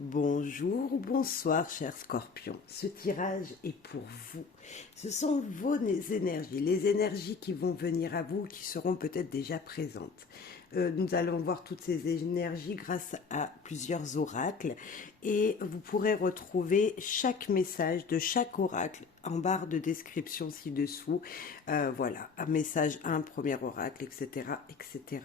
Bonjour ou bonsoir, chers scorpions. Ce tirage est pour vous. Ce sont vos énergies, les énergies qui vont venir à vous, qui seront peut-être déjà présentes. Nous allons voir toutes ces énergies grâce à plusieurs oracles et vous pourrez retrouver chaque message de chaque oracle en barre de description ci-dessous. Voilà, un message 1, premier oracle, etc. etc.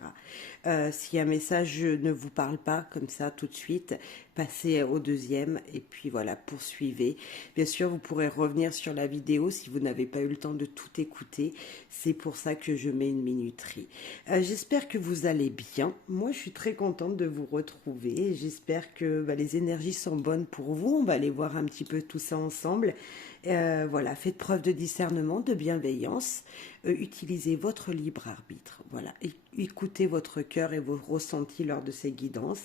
Si un message ne vous parle pas comme ça tout de suite, passez au deuxième et puis voilà, poursuivez. Bien sûr, vous pourrez revenir sur la vidéo si vous n'avez pas eu le temps de tout écouter. C'est pour ça que je mets une minuterie. J'espère que vous allez bien. Moi, je suis très contente de vous retrouver. J'espère que les énergies sont bonnes pour vous. On va aller voir un petit peu tout ça ensemble. Voilà, faites preuve de discernement, de bienveillance, utilisez votre libre arbitre, voilà, écoutez votre cœur et vos ressentis lors de ces guidances.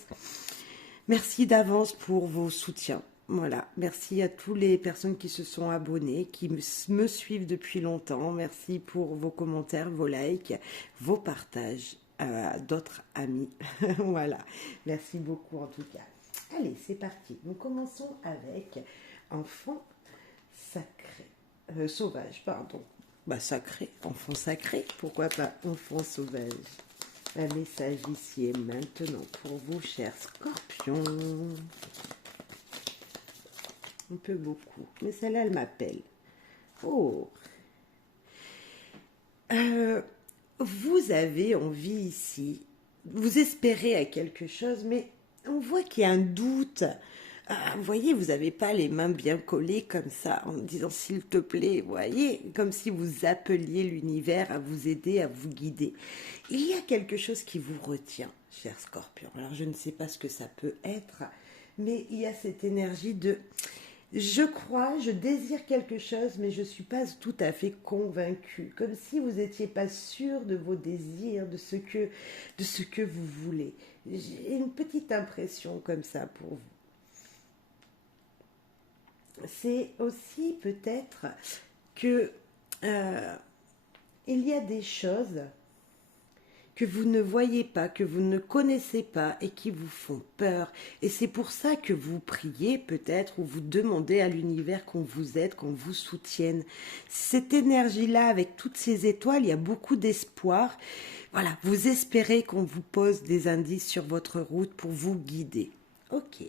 Merci d'avance pour vos soutiens. Voilà, merci à toutes les personnes qui se sont abonnées, qui me suivent depuis longtemps. Merci pour vos commentaires, vos likes, vos partages à d'autres amis. Voilà, merci beaucoup en tout cas. Allez, c'est parti. Nous commençons avec Enfant sacré. Sauvage, pardon. Sacré, enfant sacré, pourquoi pas enfant sauvage. Un message ici et maintenant pour vous, chers scorpions. Un peu beaucoup, mais celle-là, elle m'appelle. Oh, vous avez envie ici, vous espérez à quelque chose, mais on voit qu'il y a un doute. Vous voyez, vous n'avez pas les mains bien collées comme ça, en disant s'il te plaît, vous voyez, comme si vous appeliez l'univers à vous aider, à vous guider. Il y a quelque chose qui vous retient, cher Scorpion. Alors je ne sais pas ce que ça peut être, mais il y a cette énergie de je crois, je désire quelque chose, mais je ne suis pas tout à fait convaincue. Comme si vous n'étiez pas sûr de vos désirs, de ce que vous voulez. J'ai une petite impression comme ça pour vous. C'est aussi peut-être que il y a des choses que vous ne voyez pas, que vous ne connaissez pas et qui vous font peur. Et c'est pour ça que vous priez peut-être ou vous demandez à l'univers qu'on vous aide, qu'on vous soutienne. Cette énergie-là, avec toutes ces étoiles, il y a beaucoup d'espoir. Voilà, vous espérez qu'on vous pose des indices sur votre route pour vous guider. Ok.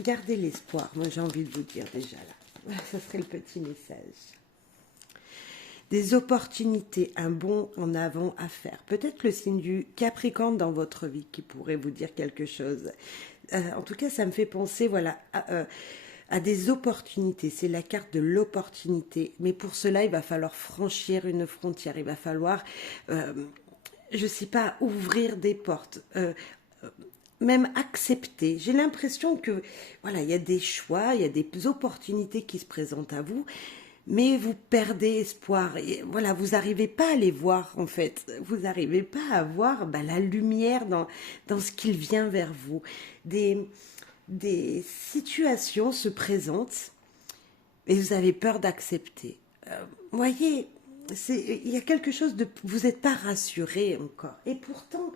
Gardez l'espoir, moi j'ai envie de vous dire déjà là. Ça serait le petit message. Des opportunités, un bond en avant à faire. Peut-être le signe du Capricorne dans votre vie qui pourrait vous dire quelque chose. En tout cas, ça me fait penser voilà, à des opportunités. C'est la carte de l'opportunité. Mais pour cela, il va falloir franchir une frontière. Il va falloir, je ne sais pas, ouvrir des portes. Même accepter. J'ai l'impression que voilà, il y a des choix, il y a des opportunités qui se présentent à vous, mais vous perdez espoir. Et voilà, vous n'arrivez pas à les voir en fait. Vous n'arrivez pas à voir la lumière dans ce qu'il vient vers vous. Des situations se présentent et vous avez peur d'accepter. Voyez, il y a quelque chose de... Vous n'êtes pas rassuré encore. Et pourtant,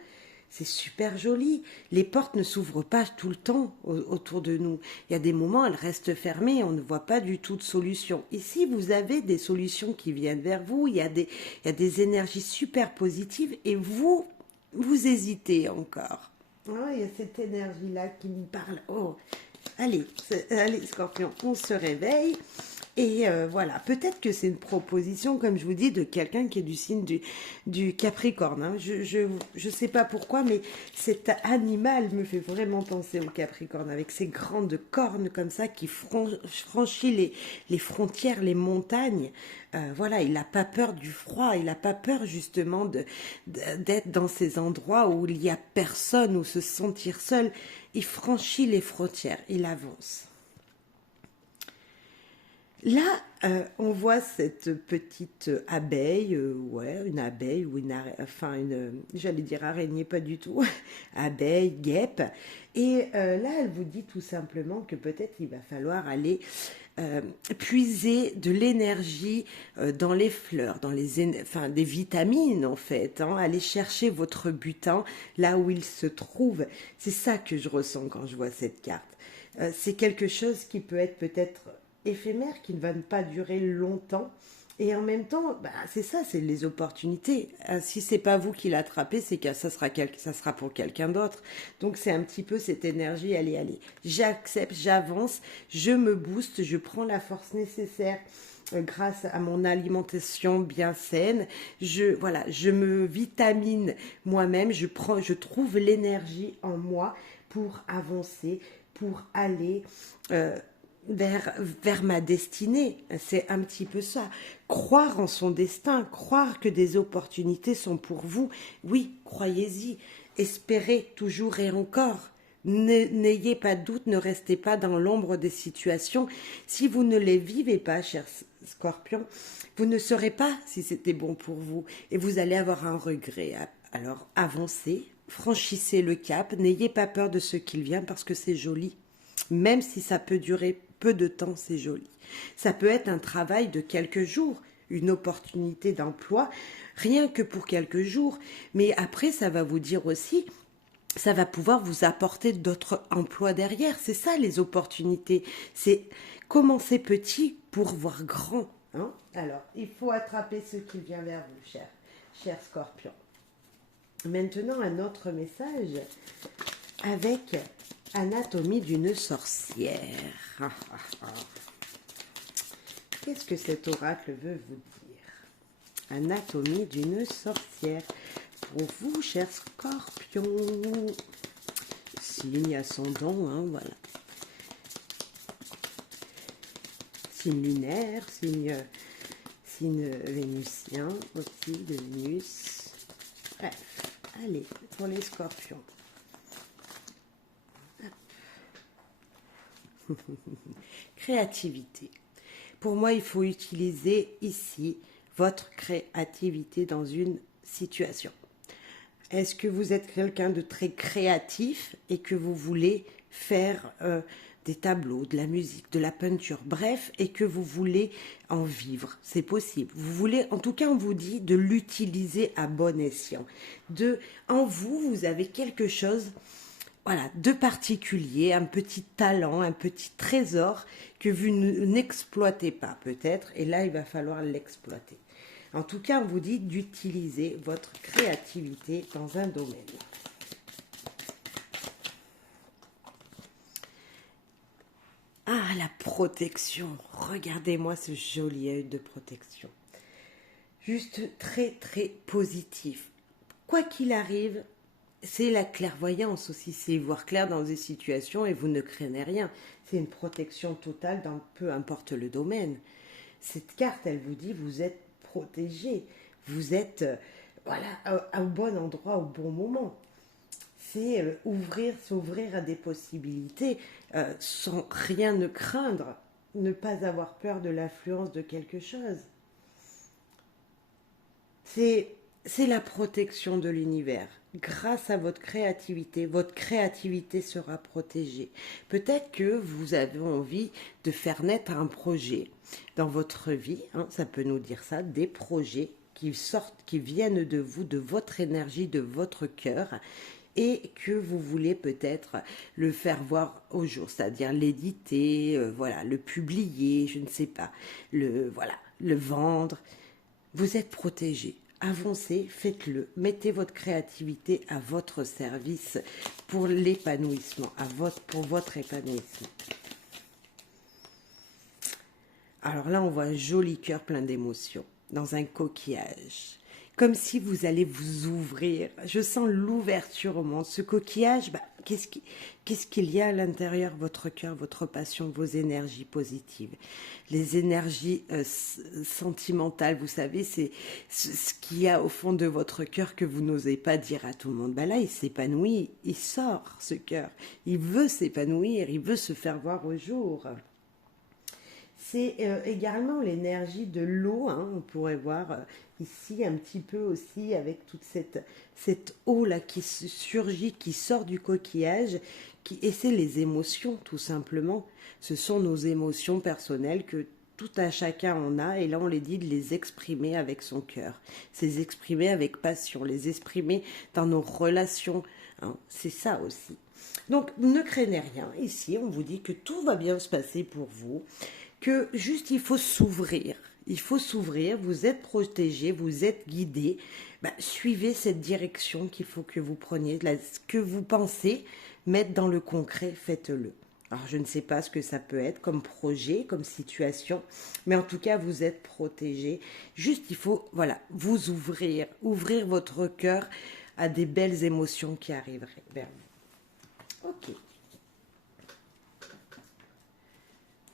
c'est super joli. Les portes ne s'ouvrent pas tout le temps autour de nous. Il y a des moments, elles restent fermées, on ne voit pas du tout de solution. Ici, vous avez des solutions qui viennent vers vous, il y a des énergies super positives et vous hésitez encore. Oh, il y a cette énergie-là qui me parle. Oh, allez, allez, Scorpion, on se réveille. Et voilà, peut-être que c'est une proposition, comme je vous dis, de quelqu'un qui est du signe du Capricorne. Hein. Je sais pas pourquoi, mais cet animal me fait vraiment penser au Capricorne, avec ses grandes cornes comme ça qui franchit les frontières, les montagnes. Voilà, il n'a pas peur du froid, il n'a pas peur justement d'être dans ces endroits où il n'y a personne, où se sentir seul. Il franchit les frontières, il avance. Là, on voit cette petite abeille, ouais, une abeille ou j'allais dire araignée, pas du tout, abeille, guêpe. Et là, elle vous dit tout simplement que peut-être il va falloir aller puiser de l'énergie dans les fleurs, dans des vitamines en fait, hein. Allez chercher votre butin là où il se trouve. C'est ça que je ressens quand je vois cette carte. C'est quelque chose qui peut être peut-être éphémère, qui ne va pas durer longtemps. Et en même temps, bah, c'est ça, c'est les opportunités. Si c'est pas vous qui l'attrapez, c'est que ça sera pour quelqu'un d'autre. Donc c'est un petit peu cette énergie, allez, j'accepte, j'avance, je me booste, je prends la force nécessaire grâce à mon alimentation bien saine. Je me vitamine moi-même, je trouve l'énergie en moi pour avancer, pour aller vers ma destinée. C'est un petit peu ça. Croire en son destin, croire que des opportunités sont pour vous. Oui, croyez-y. Espérez toujours et encore. N'ayez pas de doute, ne restez pas dans l'ombre des situations. Si vous ne les vivez pas, cher Scorpion, vous ne saurez pas si c'était bon pour vous et vous allez avoir un regret. Alors avancez, franchissez le cap, n'ayez pas peur de ce qu'il vient parce que c'est joli. Même si ça peut durer peu de temps, c'est joli. Ça peut être un travail de quelques jours, une opportunité d'emploi, rien que pour quelques jours. Mais après, ça va vous dire aussi, ça va pouvoir vous apporter d'autres emplois derrière. C'est ça les opportunités. C'est commencer petit pour voir grand. Hein. Alors, il faut attraper ce qui vient vers vous, cher Scorpion. Maintenant, un autre message avec Anatomie d'une sorcière. Qu'est-ce que cet oracle veut vous dire? Anatomie d'une sorcière. Pour vous, cher Scorpion. Signe ascendant, hein, voilà. Signe lunaire, signe vénusien aussi, de Vénus. Bref, allez, pour les scorpions. Créativité. Pour moi, il faut utiliser ici votre créativité dans une situation. Est-ce que vous êtes quelqu'un de très créatif et que vous voulez faire des tableaux, de la musique, de la peinture, bref, et que vous voulez en vivre? C'est possible. Vous voulez, en tout cas, on vous dit de l'utiliser à bon escient. En vous, vous avez quelque chose, voilà, de particulier, un petit talent, un petit trésor que vous n'exploitez pas peut-être, et là, il va falloir l'exploiter. En tout cas, on vous dit d'utiliser votre créativité dans un domaine. Ah, la protection. Regardez-moi ce joli œil de protection. Juste très, très positif. Quoi qu'il arrive, c'est la clairvoyance aussi. C'est voir clair dans des situations et vous ne craignez rien. C'est une protection totale dans peu importe le domaine. Cette carte, elle vous dit, vous êtes protégé. Vous êtes au bon endroit, au bon moment. C'est s'ouvrir à des possibilités sans rien ne craindre, ne pas avoir peur de l'influence de quelque chose. C'est la protection de l'univers. Grâce à votre créativité sera protégée. Peut-être que vous avez envie de faire naître un projet dans votre vie, hein, ça peut nous dire ça, des projets qui sortent, qui viennent de vous, de votre énergie, de votre cœur, et que vous voulez peut-être le faire voir au jour, c'est-à-dire l'éditer, le publier, je ne sais pas, le vendre. Vous êtes protégé. Avancez, faites-le, mettez votre créativité à votre service pour l'épanouissement, pour votre épanouissement. Alors là, on voit un joli cœur plein d'émotions dans un coquillage. Comme si vous allez vous ouvrir. Je sens l'ouverture au monde. Ce coquillage, qu'est-ce qu'il y a à l'intérieur? Votre cœur, votre passion, vos énergies positives. Les énergies sentimentales, vous savez, c'est ce qu'il y a au fond de votre cœur que vous n'osez pas dire à tout le monde. Là, il s'épanouit, il sort ce cœur. Il veut s'épanouir, il veut se faire voir au jour. C'est également l'énergie de l'eau, hein, on pourrait voir ici, un petit peu aussi avec toute cette eau-là qui surgit, qui sort du coquillage, et c'est les émotions, tout simplement. Ce sont nos émotions personnelles que tout à chacun en a, et là on les dit de les exprimer avec son cœur, c'est les exprimer avec passion, les exprimer dans nos relations, hein, c'est ça aussi. Donc ne craignez rien, ici on vous dit que tout va bien se passer pour vous, que juste il faut s'ouvrir. Il faut s'ouvrir, vous êtes protégé, vous êtes guidé. Ben, suivez cette direction qu'il faut que vous preniez. Ce que vous pensez mettre dans le concret, faites-le. Alors je ne sais pas ce que ça peut être comme projet, comme situation, mais en tout cas vous êtes protégé. Juste il faut, voilà, vous ouvrir votre cœur à des belles émotions qui arriveraient vers vous. Ok.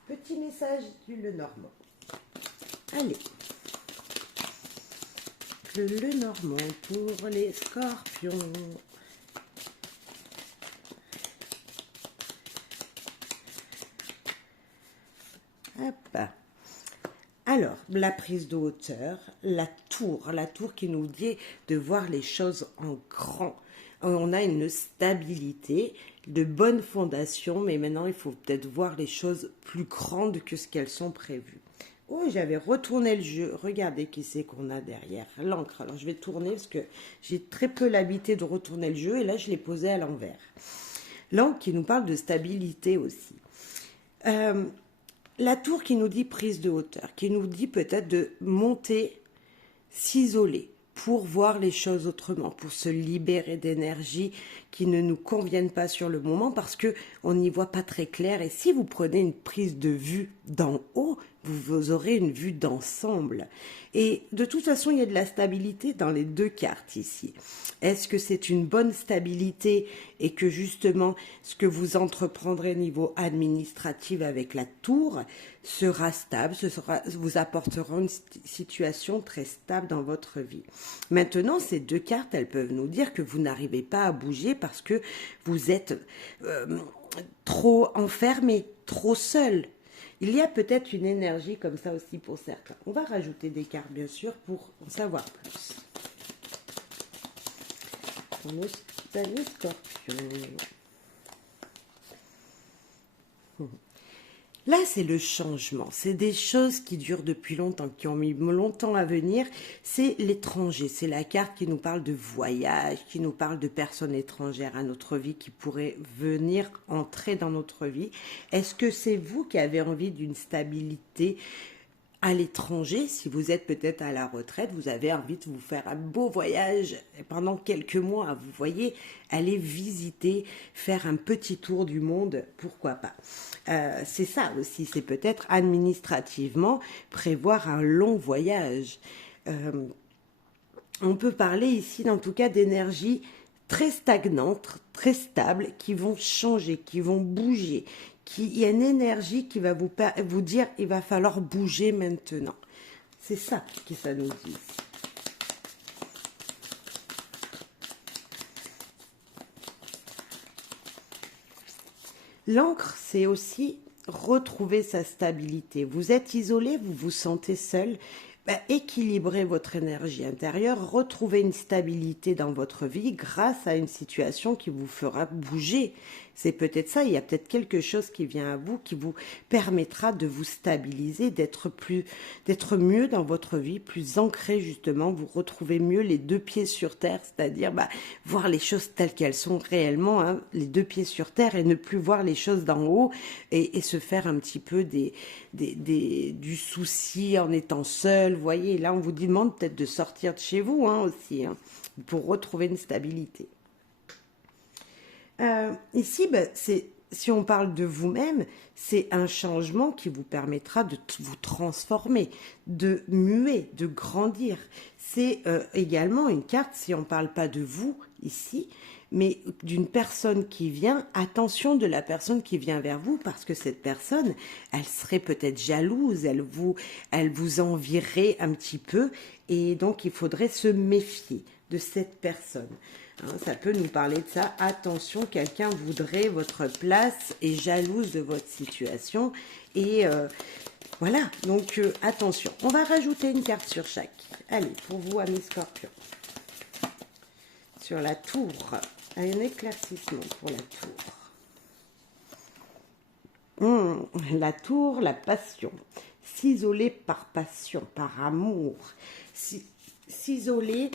Petit message du Lenormand. Allez. Le Lenormand pour les scorpions. Hop. Alors, la prise de hauteur, la tour qui nous dit de voir les choses en grand. On a une stabilité, de bonnes fondations, mais maintenant il faut peut-être voir les choses plus grandes que ce qu'elles sont prévues. Oh, j'avais retourné le jeu. Regardez qui c'est qu'on a derrière. L'encre. Alors, je vais tourner parce que j'ai très peu l'habitude de retourner le jeu. Et là, je l'ai posé à l'envers. L'encre qui nous parle de stabilité aussi. La tour qui nous dit prise de hauteur. Qui nous dit peut-être de monter, s'isoler pour voir les choses autrement, pour se libérer d'énergie qui ne nous conviennent pas sur le moment parce que on n'y voit pas très clair. Et si vous prenez une prise de vue d'en haut, vous aurez une vue d'ensemble. Et de toute façon, il y a de la stabilité dans les deux cartes ici. Est-ce que c'est une bonne stabilité et que justement, ce que vous entreprendrez au niveau administratif avec la tour sera stable, vous apportera une situation très stable dans votre vie. Maintenant, ces deux cartes, elles peuvent nous dire que vous n'arrivez pas à bouger parce que vous êtes trop enfermé, trop seul. Il y a peut-être une énergie comme ça aussi pour certains. On va rajouter des cartes, bien sûr, pour en savoir plus. Pour nos amis scorpions. Là, c'est le changement. C'est des choses qui durent depuis longtemps, qui ont mis longtemps à venir. C'est l'étranger. C'est la carte qui nous parle de voyage, qui nous parle de personnes étrangères à notre vie qui pourraient venir entrer dans notre vie. Est-ce que c'est vous qui avez envie d'une stabilité à l'étranger? Si vous êtes peut-être à la retraite, vous avez envie de vous faire un beau voyage pendant quelques mois, vous voyez, aller visiter, faire un petit tour du monde, pourquoi pas. C'est ça aussi, c'est peut-être administrativement prévoir un long voyage. On peut parler ici, en tout cas, d'énergie très stagnantes, très stables, qui vont changer, qui vont bouger. Il y a une énergie qui va vous dire il va falloir bouger maintenant. C'est ça que ça nous dit. L'encre, c'est aussi retrouver sa stabilité. Vous êtes isolé, vous vous sentez seul. Équilibrez votre énergie intérieure, retrouvez une stabilité dans votre vie grâce à une situation qui vous fera bouger. C'est peut-être ça, il y a peut-être quelque chose qui vient à vous, qui vous permettra de vous stabiliser, d'être mieux dans votre vie, plus ancré justement, vous retrouvez mieux les deux pieds sur terre, c'est-à-dire voir les choses telles qu'elles sont réellement, hein, les deux pieds sur terre et ne plus voir les choses d'en haut et se faire un petit peu du souci en étant seul. Vous voyez, là on vous demande peut-être de sortir de chez vous aussi, hein, pour retrouver une stabilité. Ici, si on parle de vous-même, c'est un changement qui vous permettra de vous transformer, de muer, de grandir. C'est également une carte, si on ne parle pas de vous ici, mais d'une personne qui vient, attention de la personne qui vient vers vous, parce que cette personne, elle serait peut-être jalouse, elle vous envierait un petit peu, et donc il faudrait se méfier de cette personne. Hein, ça peut nous parler de ça. Attention, quelqu'un voudrait votre place et jalouse de votre situation. Et Voilà, donc attention. On va rajouter une carte sur chaque. Allez, pour vous, amis Scorpion. Sur la tour, un éclaircissement pour la tour. La tour, la passion. S'isoler par passion, par amour. S'isoler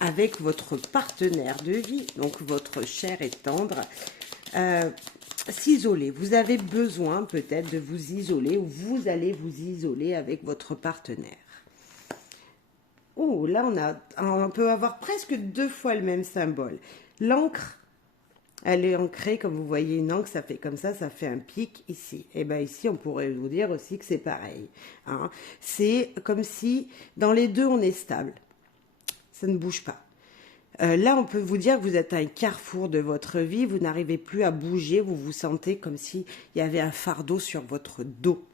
avec votre partenaire de vie, donc votre cher et tendre. S'isoler. Vous avez besoin peut-être de vous isoler ou vous allez vous isoler avec votre partenaire. Oh, là, on peut avoir presque 2 fois le même symbole. L'encre, elle est ancrée, comme vous voyez, une encre, ça fait comme ça fait un pic ici. Et bien ici, on pourrait vous dire aussi que c'est pareil. Hein. C'est comme si, dans les deux, on est stable. Ça ne bouge pas. Là, on peut vous dire que vous êtes à un carrefour de votre vie, vous n'arrivez plus à bouger, vous vous sentez comme s'il y avait un fardeau sur votre dos.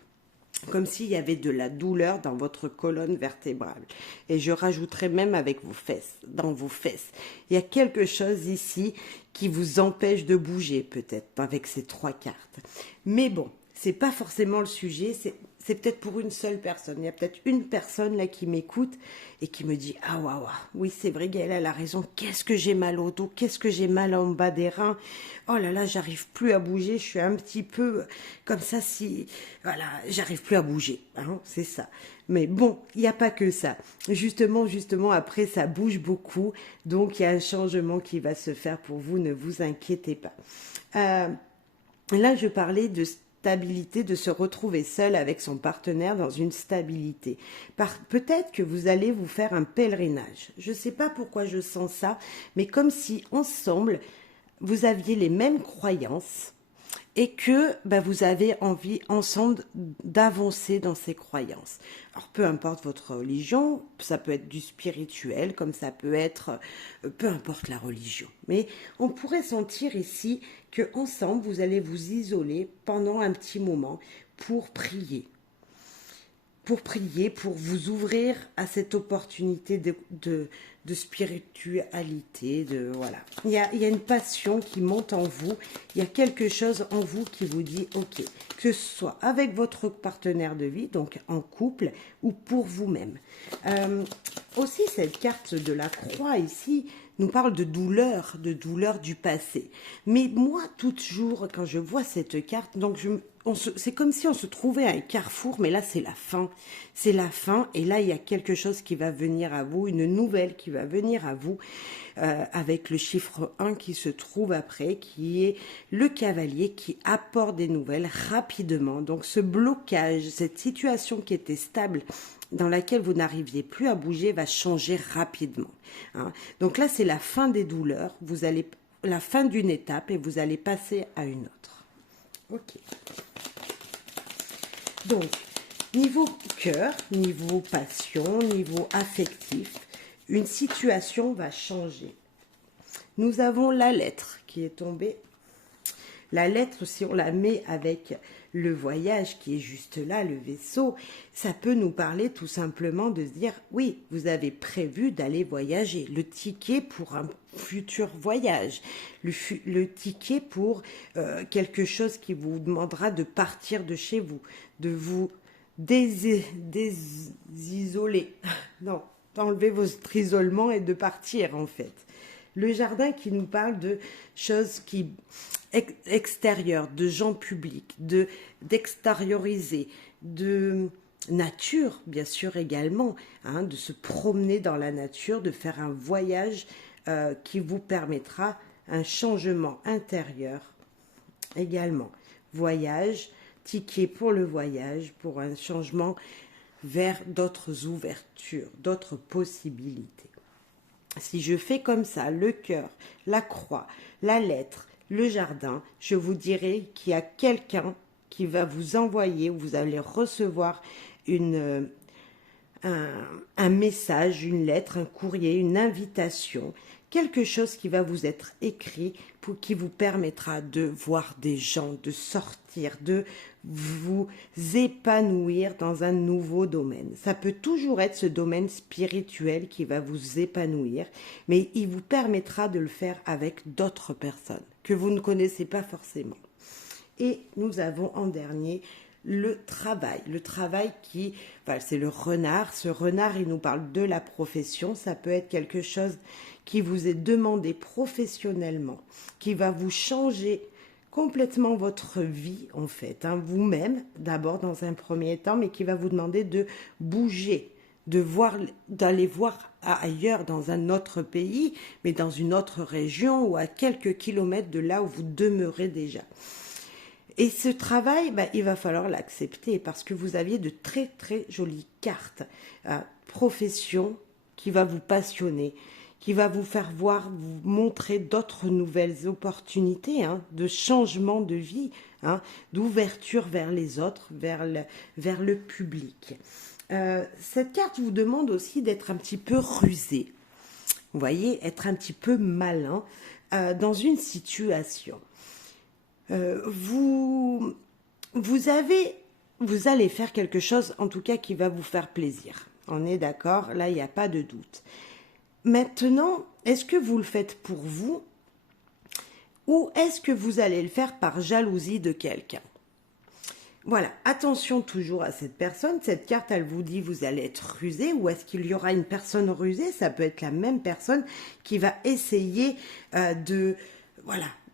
Comme s'il y avait de la douleur dans votre colonne vertébrale. Et je rajouterai même avec vos fesses, dans vos fesses. Il y a quelque chose ici qui vous empêche de bouger, peut-être, avec ces 3 cartes. Mais bon, c'est pas forcément le sujet, c'est peut-être pour une seule personne. Il y a peut-être une personne là qui m'écoute et qui me dit « Ah, waouh, oui, c'est vrai, Gaëlle, elle a raison. Qu'est-ce que j'ai mal au dos? Qu'est-ce que j'ai mal en bas des reins? Oh là là, j'arrive plus à bouger. Je suis un petit peu comme ça, si... Voilà, j'arrive plus à bouger. Hein, c'est ça. Mais bon, il n'y a pas que ça. Justement, après, ça bouge beaucoup. Donc, il y a un changement qui va se faire pour vous. Ne vous inquiétez pas. Là, je parlais de stabilité, de se retrouver seul avec son partenaire dans une stabilité. Peut-être que vous allez vous faire un pèlerinage. Je ne sais pas pourquoi je sens ça, mais comme si ensemble, vous aviez les mêmes croyances et que vous avez envie ensemble d'avancer dans ces croyances. Alors peu importe votre religion, ça peut être du spirituel, comme ça peut être, peu importe la religion. Mais on pourrait sentir ici que ensemble vous allez vous isoler pendant un petit moment pour prier. Pour vous ouvrir à cette opportunité de spiritualité, voilà. Il y a une passion qui monte en vous, il y a quelque chose en vous qui vous dit, ok, que ce soit avec votre partenaire de vie, donc en couple, ou pour vous-même. Aussi, cette carte de la croix ici nous parle de douleur du passé. Mais moi, toujours, quand je vois cette carte, donc c'est comme si on se trouvait à un carrefour, mais là, c'est la fin. C'est la fin, et là, il y a quelque chose qui va venir à vous, une nouvelle qui va venir à vous, avec le chiffre 1 qui se trouve après, qui est le cavalier qui apporte des nouvelles rapidement. Donc, ce blocage, cette situation qui était stable, dans laquelle vous n'arriviez plus à bouger, va changer rapidement. Hein. Donc là, c'est la fin des douleurs, la fin d'une étape, et vous allez passer à une autre. Ok. Donc, niveau cœur, niveau passion, niveau affectif, une situation va changer. Nous avons la lettre qui est tombée. La lettre, si on la met avec le voyage qui est juste là, le vaisseau, ça peut nous parler tout simplement de se dire, oui, vous avez prévu d'aller voyager. Le ticket pour un futur voyage. Le ticket pour quelque chose qui vous demandera de partir de chez vous, de vous désisoler. Non, d'enlever votre isolement et de partir en fait. Le jardin qui nous parle de choses extérieures, de gens publics, d'extérioriser, de nature bien sûr également, hein, de se promener dans la nature, de faire un voyage qui vous permettra un changement intérieur également. Voyage, ticket pour le voyage, pour un changement vers d'autres ouvertures, d'autres possibilités. Si je fais comme ça, le cœur, la croix, la lettre, le jardin, je vous dirai qu'il y a quelqu'un qui va vous envoyer, ou vous allez recevoir un message, une lettre, un courrier, une invitation, quelque chose qui va vous être écrit qui vous permettra de voir des gens, de sortir, de vous épanouir dans un nouveau domaine. Ça peut toujours être ce domaine spirituel qui va vous épanouir, mais il vous permettra de le faire avec d'autres personnes que vous ne connaissez pas forcément. Et nous avons en dernier le travail qui, voilà, c'est le renard. Ce renard, il nous parle de la profession. Ça peut être quelque chose qui vous est demandé professionnellement, qui va vous changer complètement votre vie en fait, hein, vous-même d'abord dans un premier temps, mais qui va vous demander de bouger, d'aller voir ailleurs dans un autre pays, mais dans une autre région ou à quelques kilomètres de là où vous demeurez déjà. Et ce travail, il va falloir l'accepter parce que vous aviez de très très jolies cartes. Profession qui va vous passionner, qui va vous faire voir, vous montrer d'autres nouvelles opportunités, hein, de changement de vie, hein, d'ouverture vers les autres, vers le public. Cette carte vous demande aussi d'être un petit peu rusé. Vous voyez, être un petit peu malin dans une situation. Vous allez faire quelque chose, en tout cas, qui va vous faire plaisir. On est d'accord, là, il n'y a pas de doute. Maintenant, est-ce que vous le faites pour vous ou est-ce que vous allez le faire par jalousie de quelqu'un? Voilà, attention toujours à cette personne. Cette carte, elle vous dit vous allez être rusé ou est-ce qu'il y aura une personne rusée? Ça peut être la même personne qui va essayer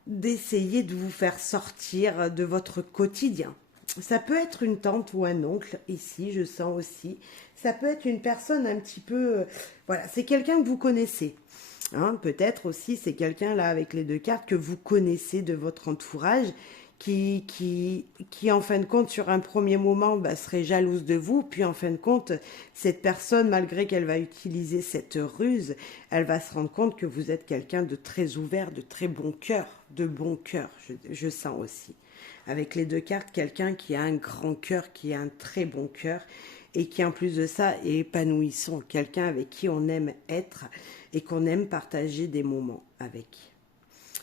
d'essayer de vous faire sortir de votre quotidien. Ça peut être une tante ou un oncle, ici, je sens aussi. Ça peut être une personne un petit peu... voilà, c'est quelqu'un que vous connaissez. Hein, peut-être aussi, c'est quelqu'un, là, avec les deux cartes, que vous connaissez de votre entourage, qui en fin de compte, sur un premier moment, serait jalouse de vous. Puis, en fin de compte, cette personne, malgré qu'elle va utiliser cette ruse, elle va se rendre compte que vous êtes quelqu'un de très ouvert, de très bon cœur, je sens aussi. Avec les deux cartes, quelqu'un qui a un grand cœur, qui a un très bon cœur et qui en plus de ça est épanouissant, quelqu'un avec qui on aime être et qu'on aime partager des moments avec.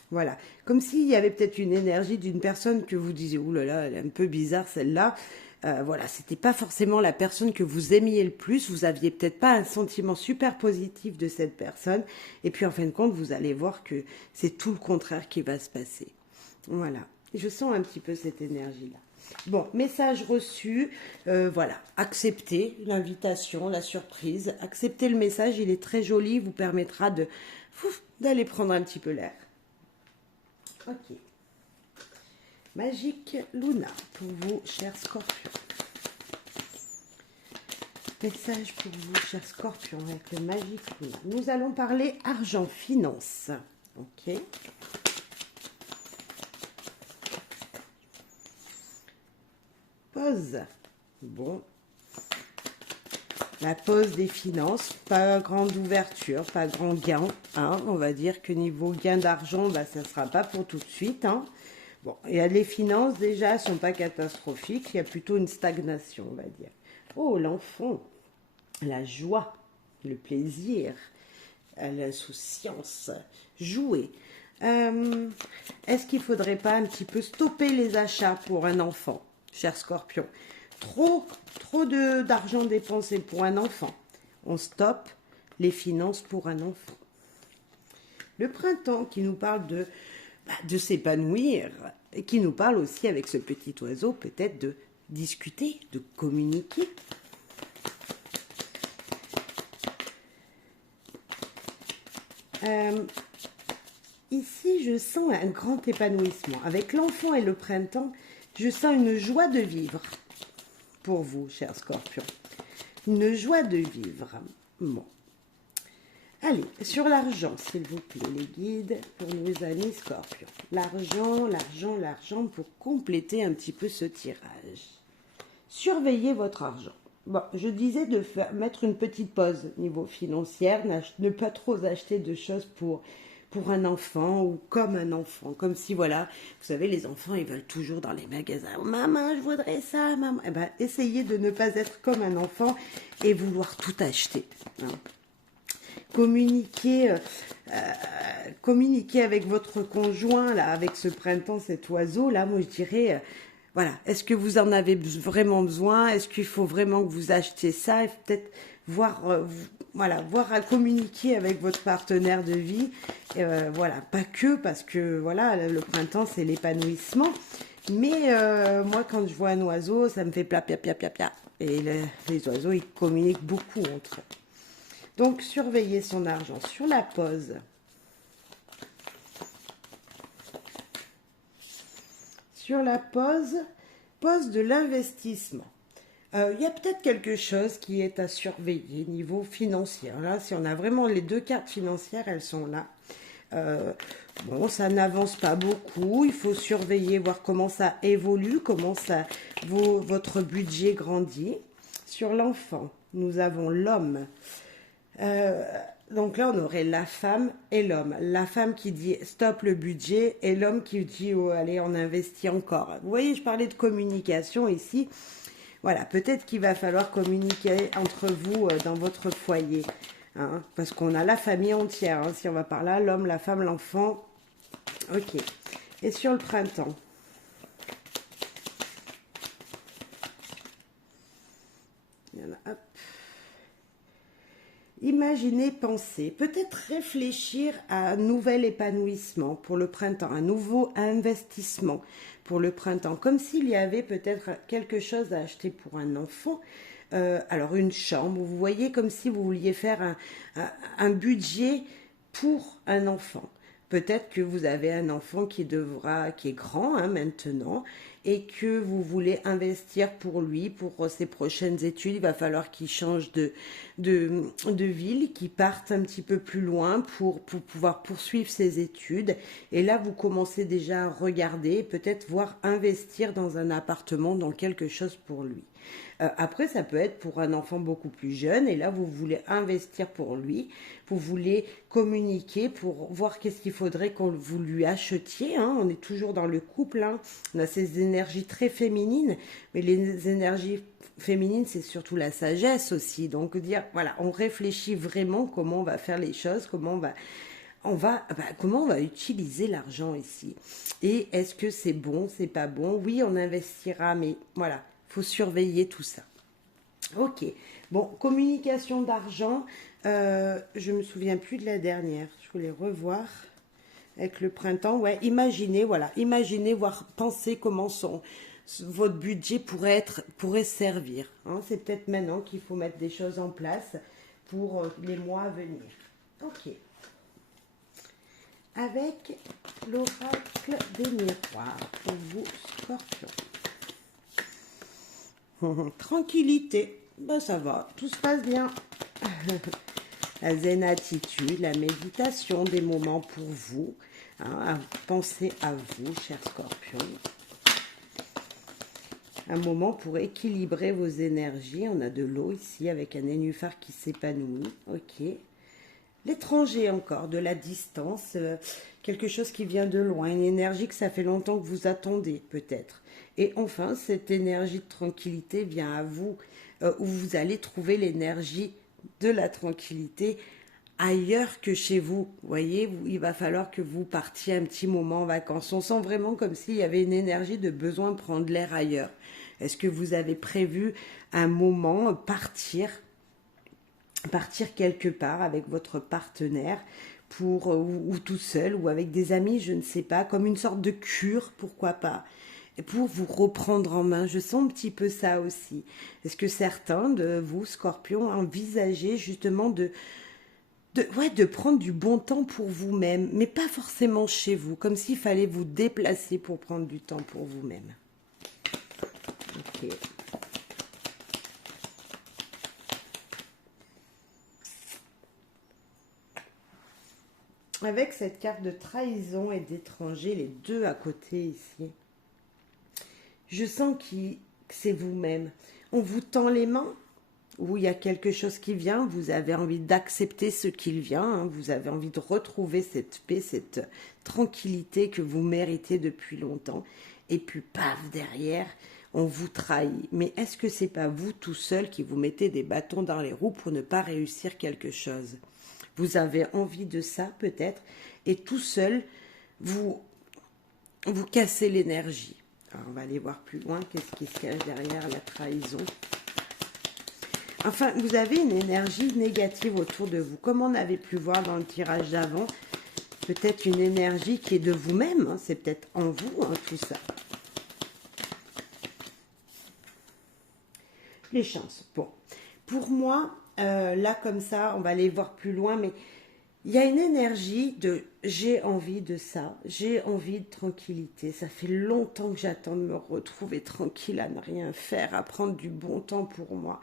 Voilà, comme s'il y avait peut-être une énergie d'une personne que vous disiez, ouh là là, elle est un peu bizarre celle-là. Voilà, c'était pas forcément la personne que vous aimiez le plus, vous aviez peut-être pas un sentiment super positif de cette personne, et puis en fin de compte, vous allez voir que c'est tout le contraire qui va se passer. Voilà. Je sens un petit peu cette énergie-là. Bon, message reçu, voilà, acceptez l'invitation, la surprise, acceptez le message, il est très joli, il vous permettra d'aller prendre un petit peu l'air. Ok. Magique Luna, pour vous, chers scorpions. Message pour vous, chers scorpions, avec le Magique Luna. Nous allons parler argent, finance. Ok. Pause. Bon. La pause des finances, pas grande ouverture, pas grand gain. Hein. On va dire que niveau gain d'argent, ça ne sera pas pour tout de suite. Hein. Bon, et les finances, déjà, ne sont pas catastrophiques. Il y a plutôt une stagnation, on va dire. Oh, l'enfant, la joie, le plaisir, l'insouciance, jouer. Est-ce qu'il ne faudrait pas un petit peu stopper les achats pour un enfant, cher Scorpion? Trop d'argent dépensé pour un enfant. On stoppe les finances pour un enfant. Le printemps qui nous parle de s'épanouir, et qui nous parle aussi avec ce petit oiseau peut-être de discuter, de communiquer. Ici, je sens un grand épanouissement. Avec l'enfant et le printemps, je sens une joie de vivre. Pour vous, chers scorpions. Une joie de vivre. Bon. Allez, sur l'argent, s'il vous plaît, les guides, pour nos amis scorpions. L'argent, pour compléter un petit peu ce tirage. Surveillez votre argent. Bon, je disais de mettre une petite pause niveau financier, ne pas trop acheter de choses pour un enfant ou comme un enfant. Comme si, voilà, vous savez, les enfants, ils veulent toujours dans les magasins. « Maman, je voudrais ça, maman. » Eh bien, essayez de ne pas être comme un enfant et vouloir tout acheter. Hein. Communiquer avec votre conjoint, là, avec ce printemps, cet oiseau, là, moi, je dirais... voilà, est-ce que vous en avez vraiment besoin? Est-ce qu'il faut vraiment que vous achetiez ça? Et peut-être voir à communiquer avec votre partenaire de vie. Voilà, pas que parce que voilà, le printemps c'est l'épanouissement, Mais moi, quand je vois un oiseau, ça me fait pla, pla, pla, pla, pla. Et les oiseaux, ils communiquent beaucoup entre eux. Donc, surveiller son argent. Sur la pause. Sur la pause, pause de l'investissement. Il y a peut-être quelque chose qui est à surveiller niveau financier. Là, si on a vraiment les deux cartes financières, elles sont là. Bon, ça n'avance pas beaucoup. Il faut surveiller, voir comment ça évolue, comment votre budget grandit. Sur l'enfant, nous avons l'homme. Donc là, on aurait la femme et l'homme. La femme qui dit stop le budget et l'homme qui dit oh, allez, on investit encore. Vous voyez, je parlais de communication ici. Voilà, peut-être qu'il va falloir communiquer entre vous dans votre foyer. Hein, parce qu'on a la famille entière. Hein, si on va par là, l'homme, la femme, l'enfant. Ok. Et sur le printemps. Il y en a, hop. Imaginez, penser, peut-être réfléchir à un nouvel épanouissement pour le printemps, un nouveau investissement pour le printemps, comme s'il y avait peut-être quelque chose à acheter pour un enfant. Alors une chambre, vous voyez comme si vous vouliez faire un budget pour un enfant. Peut-être que vous avez un enfant qui est grand hein, maintenant, et que vous voulez investir pour lui, pour ses prochaines études. Il va falloir qu'il change de ville, qu'il parte un petit peu plus loin pour pouvoir poursuivre ses études. Et là, vous commencez déjà à regarder, peut-être voir investir dans un appartement, dans quelque chose pour lui. Après, ça peut être pour un enfant beaucoup plus jeune, et là, vous voulez investir pour lui, vous voulez communiquer pour voir qu'est-ce qu'il faudrait qu'on vous lui achetiez. Hein. On est toujours dans le couple, hein. On a ces énergies très féminines, mais les énergies féminines, c'est surtout la sagesse aussi. Donc, dire, voilà, on réfléchit vraiment comment on va faire les choses, comment on va utiliser l'argent ici. Et est-ce que c'est bon, c'est pas bon? Oui, on investira, mais voilà. Faut surveiller tout ça. Ok. Bon, communication d'argent. Je me souviens plus de la dernière. Je voulais revoir avec le printemps. Ouais, imaginez, voilà. Imaginez, voir, penser comment votre budget pourrait servir. Hein. C'est peut-être maintenant qu'il faut mettre des choses en place pour les mois à venir. Ok. Avec l'oracle des miroirs pour vous, Scorpion. Tranquillité, ben ça va, tout se passe bien. La zen attitude, la méditation, des moments pour vous, hein, penser à vous, cher Scorpion. Un moment pour équilibrer vos énergies. On a de l'eau ici avec un nénuphar qui s'épanouit. Ok. L'étranger encore, de la distance, quelque chose qui vient de loin, une énergie que ça fait longtemps que vous attendez peut-être. Et enfin, cette énergie de tranquillité vient à vous, où vous allez trouver l'énergie de la tranquillité ailleurs que chez vous. Vous voyez, il va falloir que vous partiez un petit moment en vacances. On sent vraiment comme s'il y avait une énergie de besoin de prendre l'air ailleurs. Est-ce que vous avez prévu un moment partir quelque part avec votre partenaire ou tout seul ou avec des amis, je ne sais pas, comme une sorte de cure, pourquoi pas, pour vous reprendre en main. Je sens un petit peu ça aussi. Est-ce que certains de vous, Scorpion, envisagez justement de prendre du bon temps pour vous-même, mais pas forcément chez vous, comme s'il fallait vous déplacer pour prendre du temps pour vous-même. Ok. Avec cette carte de trahison et d'étranger, les deux à côté ici, je sens que c'est vous-même. On vous tend les mains, où il y a quelque chose qui vient, vous avez envie d'accepter ce qu'il vient, hein, vous avez envie de retrouver cette paix, cette tranquillité que vous méritez depuis longtemps. Et puis, paf, derrière, on vous trahit. Mais est-ce que c'est pas vous tout seul qui vous mettez des bâtons dans les roues pour ne pas réussir quelque chose? Vous avez envie de ça peut-être, et tout seul, vous cassez l'énergie. Alors on va aller voir plus loin, qu'est-ce qui se cache derrière la trahison. Enfin, vous avez une énergie négative autour de vous, comme on avait pu voir dans le tirage d'avant. Peut-être une énergie qui est de vous-même, hein, c'est peut-être en vous, hein, tout ça. Les chances. Bon, pour moi, là comme ça, on va aller voir plus loin, mais il y a une énergie de j'ai envie de ça, j'ai envie de tranquillité. Ça fait longtemps que j'attends de me retrouver tranquille, à ne rien faire, à prendre du bon temps pour moi.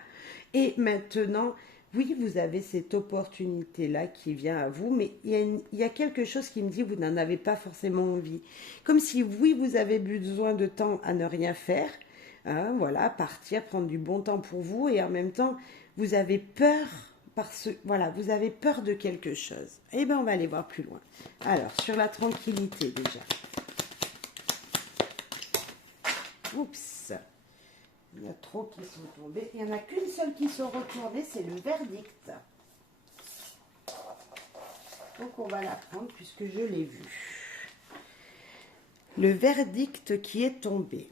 Et maintenant, oui, vous avez cette opportunité-là qui vient à vous, mais il y a quelque chose qui me dit que vous n'en avez pas forcément envie. Comme si, oui, vous avez besoin de temps à ne rien faire, hein, voilà, partir, prendre du bon temps pour vous, et en même temps, vous avez peur voilà, vous avez peur de quelque chose. Eh bien, on va aller voir plus loin. Alors, sur la tranquillité déjà. Oups, il y en a trop qui sont tombés. Il n'y en a qu'une seule qui sont retournée, c'est le verdict. Donc, on va la prendre puisque je l'ai vu. Le verdict qui est tombé.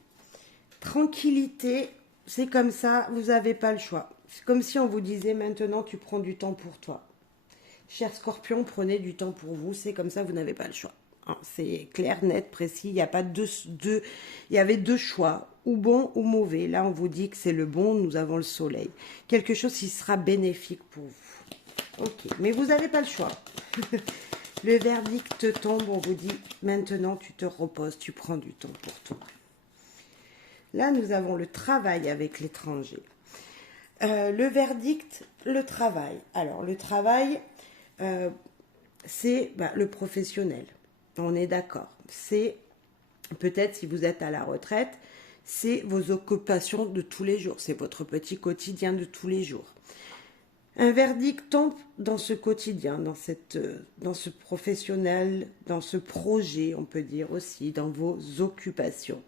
Tranquillité, c'est comme ça, vous n'avez pas le choix. C'est comme si on vous disait maintenant tu prends du temps pour toi. Cher Scorpion, prenez du temps pour vous, c'est comme ça, vous n'avez pas le choix. Hein, c'est clair, net, précis, il n'y a pas il y avait deux choix, ou bon ou mauvais. Là, on vous dit que c'est le bon, nous avons le soleil. Quelque chose qui sera bénéfique pour vous. Ok, mais vous n'avez pas le choix. Le verdict tombe, on vous dit maintenant tu te reposes, tu prends du temps pour toi. Là, nous avons le travail avec l'étranger. Le verdict, le travail. Alors, le travail, c'est le professionnel. On est d'accord. C'est, peut-être si vous êtes à la retraite, c'est vos occupations de tous les jours. C'est votre petit quotidien de tous les jours. Un verdict tombe dans ce quotidien, dans ce professionnel, dans ce projet, on peut dire aussi, dans vos occupations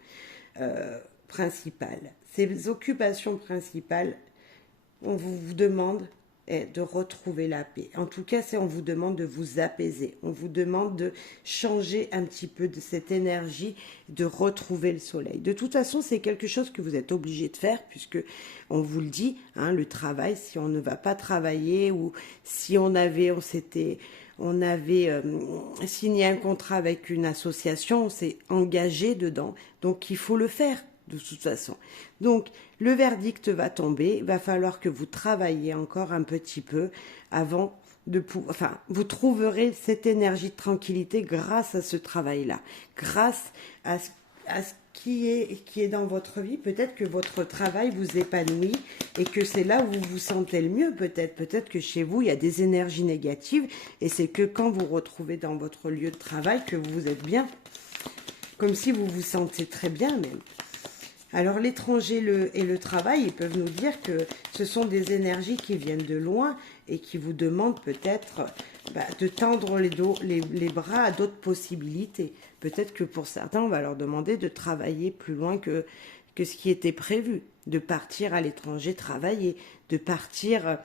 principales. Ces occupations principales, on vous demande de retrouver la paix. En tout cas, on vous demande de vous apaiser. On vous demande de changer un petit peu de cette énergie, de retrouver le soleil. De toute façon, c'est quelque chose que vous êtes obligé de faire puisque on vous le dit, hein, le travail, si on ne va pas travailler ou si on avait signé un contrat avec une association, on s'est engagé dedans. Donc, il faut le faire. De toute façon. Donc, le verdict va tomber. Il va falloir que vous travailliez encore un petit peu avant de pouvoir... Enfin, vous trouverez cette énergie de tranquillité grâce à ce travail-là. Grâce à ce qui est dans votre vie. Peut-être que votre travail vous épanouit et que c'est là où vous vous sentez le mieux. Peut-être que chez vous, il y a des énergies négatives et c'est que quand vous retrouvez dans votre lieu de travail que vous êtes bien. Comme si vous vous sentez très bien même. Alors l'étranger et le travail, ils peuvent nous dire que ce sont des énergies qui viennent de loin et qui vous demandent peut-être de tendre les bras à d'autres possibilités. Peut-être que pour certains, on va leur demander de travailler plus loin que ce qui était prévu, de partir à l'étranger travailler, de partir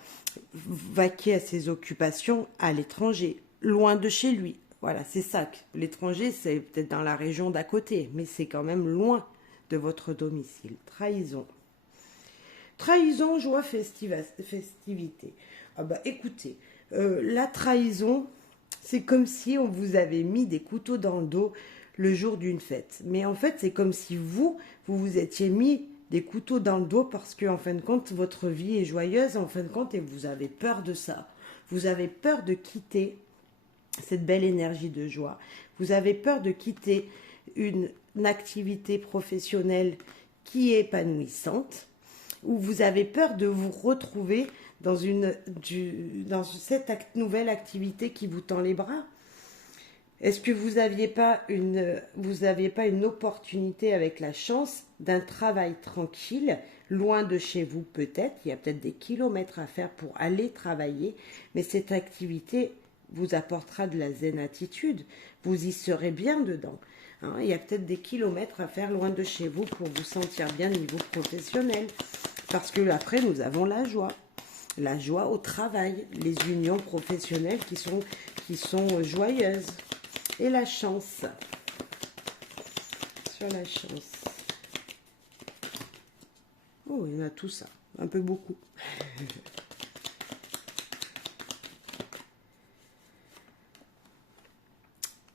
vaquer à ses occupations à l'étranger, loin de chez lui. Voilà, c'est ça. L'étranger, c'est peut-être dans la région d'à côté, mais c'est quand même loin de votre domicile. Trahison. Trahison, joie, festivité. Ah écoutez, la trahison, c'est comme si on vous avait mis des couteaux dans le dos le jour d'une fête. Mais en fait, c'est comme si vous vous étiez mis des couteaux dans le dos parce que, en fin de compte, votre vie est joyeuse, en fin de compte, et vous avez peur de ça. Vous avez peur de quitter cette belle énergie de joie. Vous avez peur de quitter une activité professionnelle qui est épanouissante, ou vous avez peur de vous retrouver dans cette nouvelle activité qui vous tend les bras. Est-ce que vous n'aviez pas une opportunité avec la chance d'un travail tranquille, loin de chez vous peut-être, il y a peut-être des kilomètres à faire pour aller travailler, mais cette activité vous apportera de la zénatitude, vous y serez bien dedans. Hein, il y a peut-être des kilomètres à faire loin de chez vous pour vous sentir bien au niveau professionnel. Parce que après, nous avons la joie. La joie au travail, les unions professionnelles qui sont joyeuses. Et la chance. Sur la chance. Oh, il y en a tout ça. Un peu beaucoup.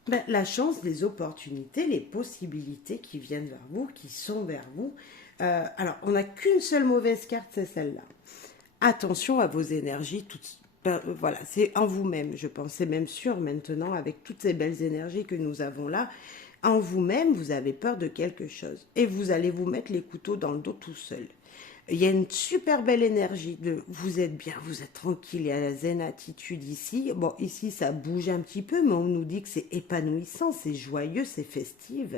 Ben, la chance, les opportunités, les possibilités qui viennent vers vous, qui sont vers vous. Alors, on n'a qu'une seule mauvaise carte, c'est celle-là. Attention à vos énergies, toutes, ben, voilà, c'est en vous-même, je pense, c'est même sûr maintenant, avec toutes ces belles énergies que nous avons là, en vous-même, vous avez peur de quelque chose. Et vous allez vous mettre les couteaux dans le dos tout seul. Il y a une super belle énergie de vous êtes bien, vous êtes tranquille, il y a la zen attitude ici. Bon, ici ça bouge un petit peu, mais on nous dit que c'est épanouissant, c'est joyeux, c'est festif.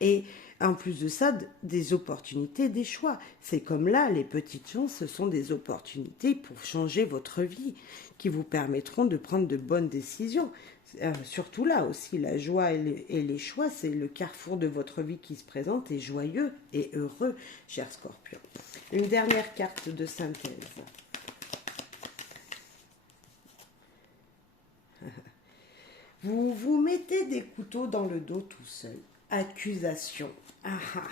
Et en plus de ça, des opportunités, des choix. C'est comme là, les petites chances, ce sont des opportunités pour changer votre vie, qui vous permettront de prendre de bonnes décisions. Surtout là aussi, la joie et les choix, c'est le carrefour de votre vie qui se présente et joyeux et heureux, cher Scorpion. Une dernière carte de synthèse. Vous vous mettez des couteaux dans le dos tout seul. Accusation. Ah ah.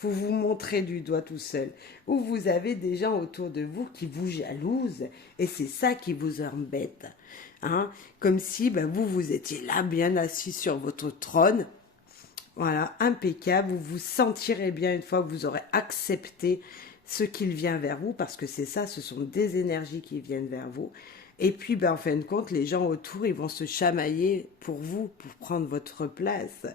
Vous vous montrez du doigt tout seul. Ou vous avez des gens autour de vous qui vous jalousent. Et c'est ça qui vous embête. Hein? Comme si ben, vous étiez là, bien assis sur votre trône. Voilà, impeccable. Vous vous sentirez bien une fois que vous aurez accepté ce qu'il vient vers vous. Parce que c'est ça, ce sont des énergies qui viennent vers vous. Et puis, ben, en fin de compte, les gens autour, ils vont se chamailler pour vous, pour prendre votre place.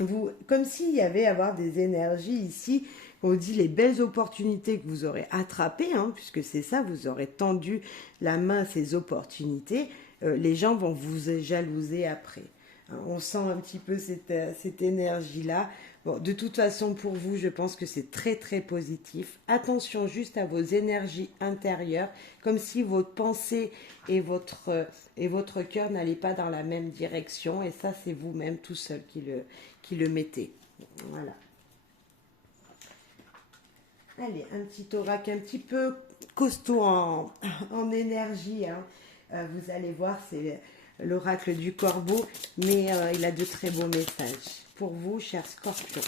Vous, comme s'il y avait à avoir des énergies ici, on dit les belles opportunités que vous aurez attrapées, hein, puisque c'est ça, vous aurez tendu la main à ces opportunités, les gens vont vous jalouser après. Hein, on sent un petit peu cette énergie-là. Bon, de toute façon, pour vous, je pense que c'est très très positif. Attention juste à vos énergies intérieures, comme si votre pensée et votre cœur n'allaient pas dans la même direction. Et ça, c'est vous-même tout seul qui le mettez. Voilà. Allez, un petit oracle un petit peu costaud en énergie. Hein. Vous allez voir, c'est l'oracle du corbeau, mais il a de très beaux messages. Pour vous, cher Scorpion.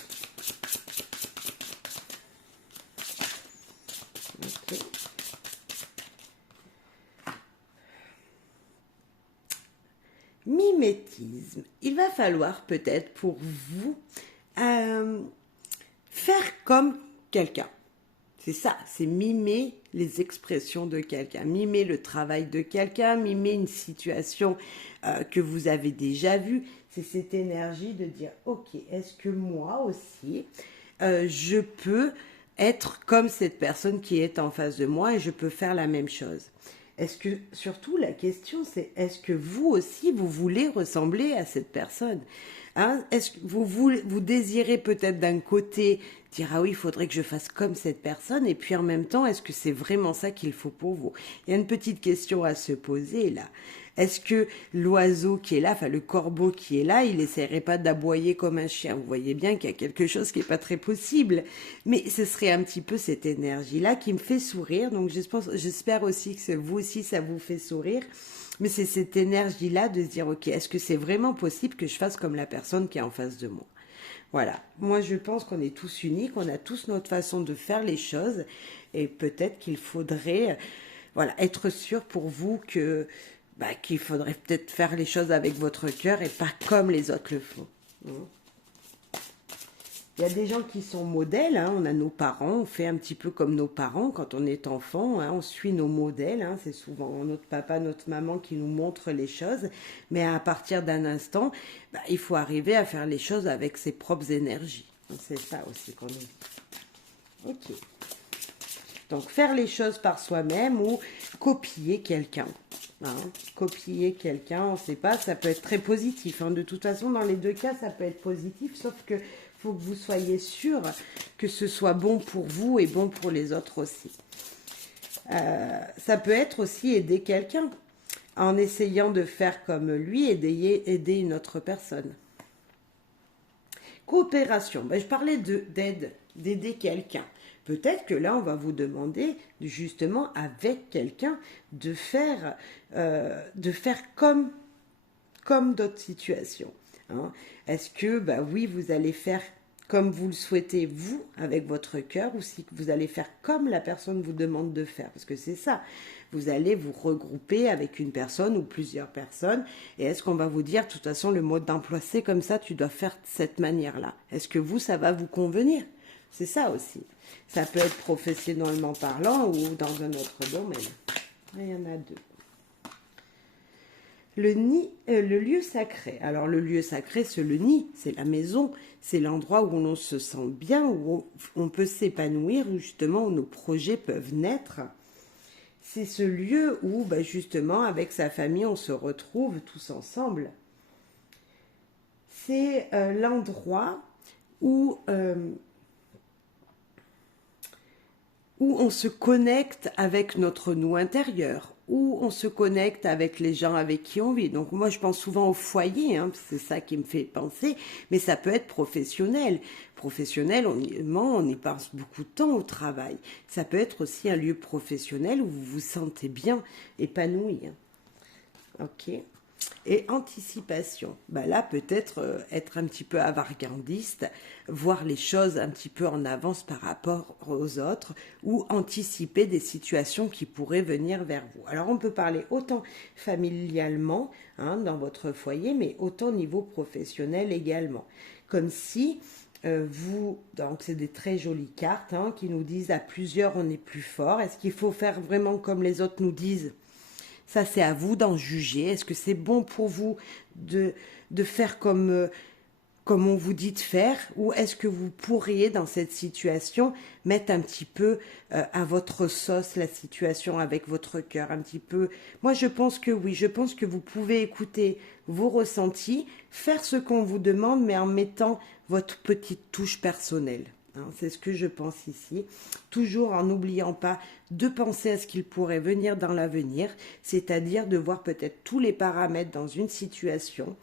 Okay. Mimétisme. Il va falloir peut-être pour vous faire comme quelqu'un. C'est ça, c'est mimer les expressions de quelqu'un, mimer le travail de quelqu'un, mimer une situation que vous avez déjà vue. C'est cette énergie de dire, ok, est-ce que moi aussi, je peux être comme cette personne qui est en face de moi et je peux faire la même chose. Est-ce que, surtout, la question, c'est est-ce que vous aussi, vous voulez ressembler à cette personne? Hein? Est-ce que vous désirez peut-être d'un côté dire ah oui, il faudrait que je fasse comme cette personne, et puis en même temps, est-ce que c'est vraiment ça qu'il faut pour vous? Il y a une petite question à se poser là. Est-ce que l'oiseau qui est là, enfin le corbeau qui est là, il essaierait pas d'aboyer comme un chien? Vous voyez bien qu'il y a quelque chose qui est pas très possible. Mais ce serait un petit peu cette énergie-là qui me fait sourire. Donc j'espère aussi que vous aussi, ça vous fait sourire. Mais c'est cette énergie-là de se dire, ok, est-ce que c'est vraiment possible que je fasse comme la personne qui est en face de moi? Voilà, moi je pense qu'on est tous uniques, on a tous notre façon de faire les choses et peut-être qu'il faudrait voilà, être sûr pour vous que qu'il faudrait peut-être faire les choses avec votre cœur et pas comme les autres le font. Il y a des gens qui sont modèles, hein, on a nos parents, on fait un petit peu comme nos parents quand on est enfant, hein, on suit nos modèles, hein, c'est souvent notre papa, notre maman qui nous montrent les choses, mais à partir d'un instant, il faut arriver à faire les choses avec ses propres énergies. C'est ça aussi qu'on nous dit. Ok. Donc faire les choses par soi-même ou copier quelqu'un. Hein, copier quelqu'un, on ne sait pas, ça peut être très positif. Hein. De toute façon, dans les deux cas, ça peut être positif, sauf que faut que vous soyez sûr que ce soit bon pour vous et bon pour les autres aussi. Ça peut être aussi aider quelqu'un en essayant de faire comme lui, aider une autre personne. Coopération. Je parlais d'aider quelqu'un. Peut-être que là, on va vous demander justement avec quelqu'un de faire comme d'autres situations. Hein. Est-ce que, oui, vous allez faire comme vous le souhaitez vous, avec votre cœur, ou si vous allez faire comme la personne vous demande de faire, parce que c'est ça. Vous allez vous regrouper avec une personne ou plusieurs personnes, et est-ce qu'on va vous dire, de toute façon, le mode d'emploi, c'est comme ça, tu dois faire de cette manière-là. Est-ce que vous, ça va vous convenir? C'est ça aussi. Ça peut être professionnellement parlant ou dans un autre domaine. Il y en a deux. Le nid, le lieu sacré. Alors le lieu sacré, c'est le nid, c'est la maison, c'est l'endroit où on se sent bien, où on peut s'épanouir, où justement où nos projets peuvent naître. C'est ce lieu où justement avec sa famille on se retrouve tous ensemble. C'est l'endroit où on se connecte avec notre nous intérieur, où on se connecte avec les gens avec qui on vit. Donc moi je pense souvent au foyer, hein, c'est ça qui me fait penser, mais ça peut être professionnel. Professionnel, on y passe beaucoup de temps au travail. Ça peut être aussi un lieu professionnel où vous vous sentez bien, épanoui. Hein. Ok. Et anticipation, là peut-être être un petit peu avant-gardiste, voir les choses un petit peu en avance par rapport aux autres ou anticiper des situations qui pourraient venir vers vous. Alors on peut parler autant familialement dans votre foyer, mais autant au niveau professionnel également. Comme si donc c'est des très jolies cartes qui nous disent à plusieurs on est plus fort. Est-ce qu'il faut faire vraiment comme les autres nous disent ? Ça, c'est à vous d'en juger. Est-ce que c'est bon pour vous de faire comme on vous dit de faire? Ou est-ce que vous pourriez, dans cette situation, mettre un petit peu à votre sauce la situation avec votre cœur? Un petit peu. Moi, je pense que oui. Je pense que vous pouvez écouter vos ressentis, faire ce qu'on vous demande, mais en mettant votre petite touche personnelle. C'est ce que je pense ici. Toujours en n'oubliant pas de penser à ce qu'il pourrait venir dans l'avenir, c'est-à-dire de voir peut-être tous les paramètres dans une situation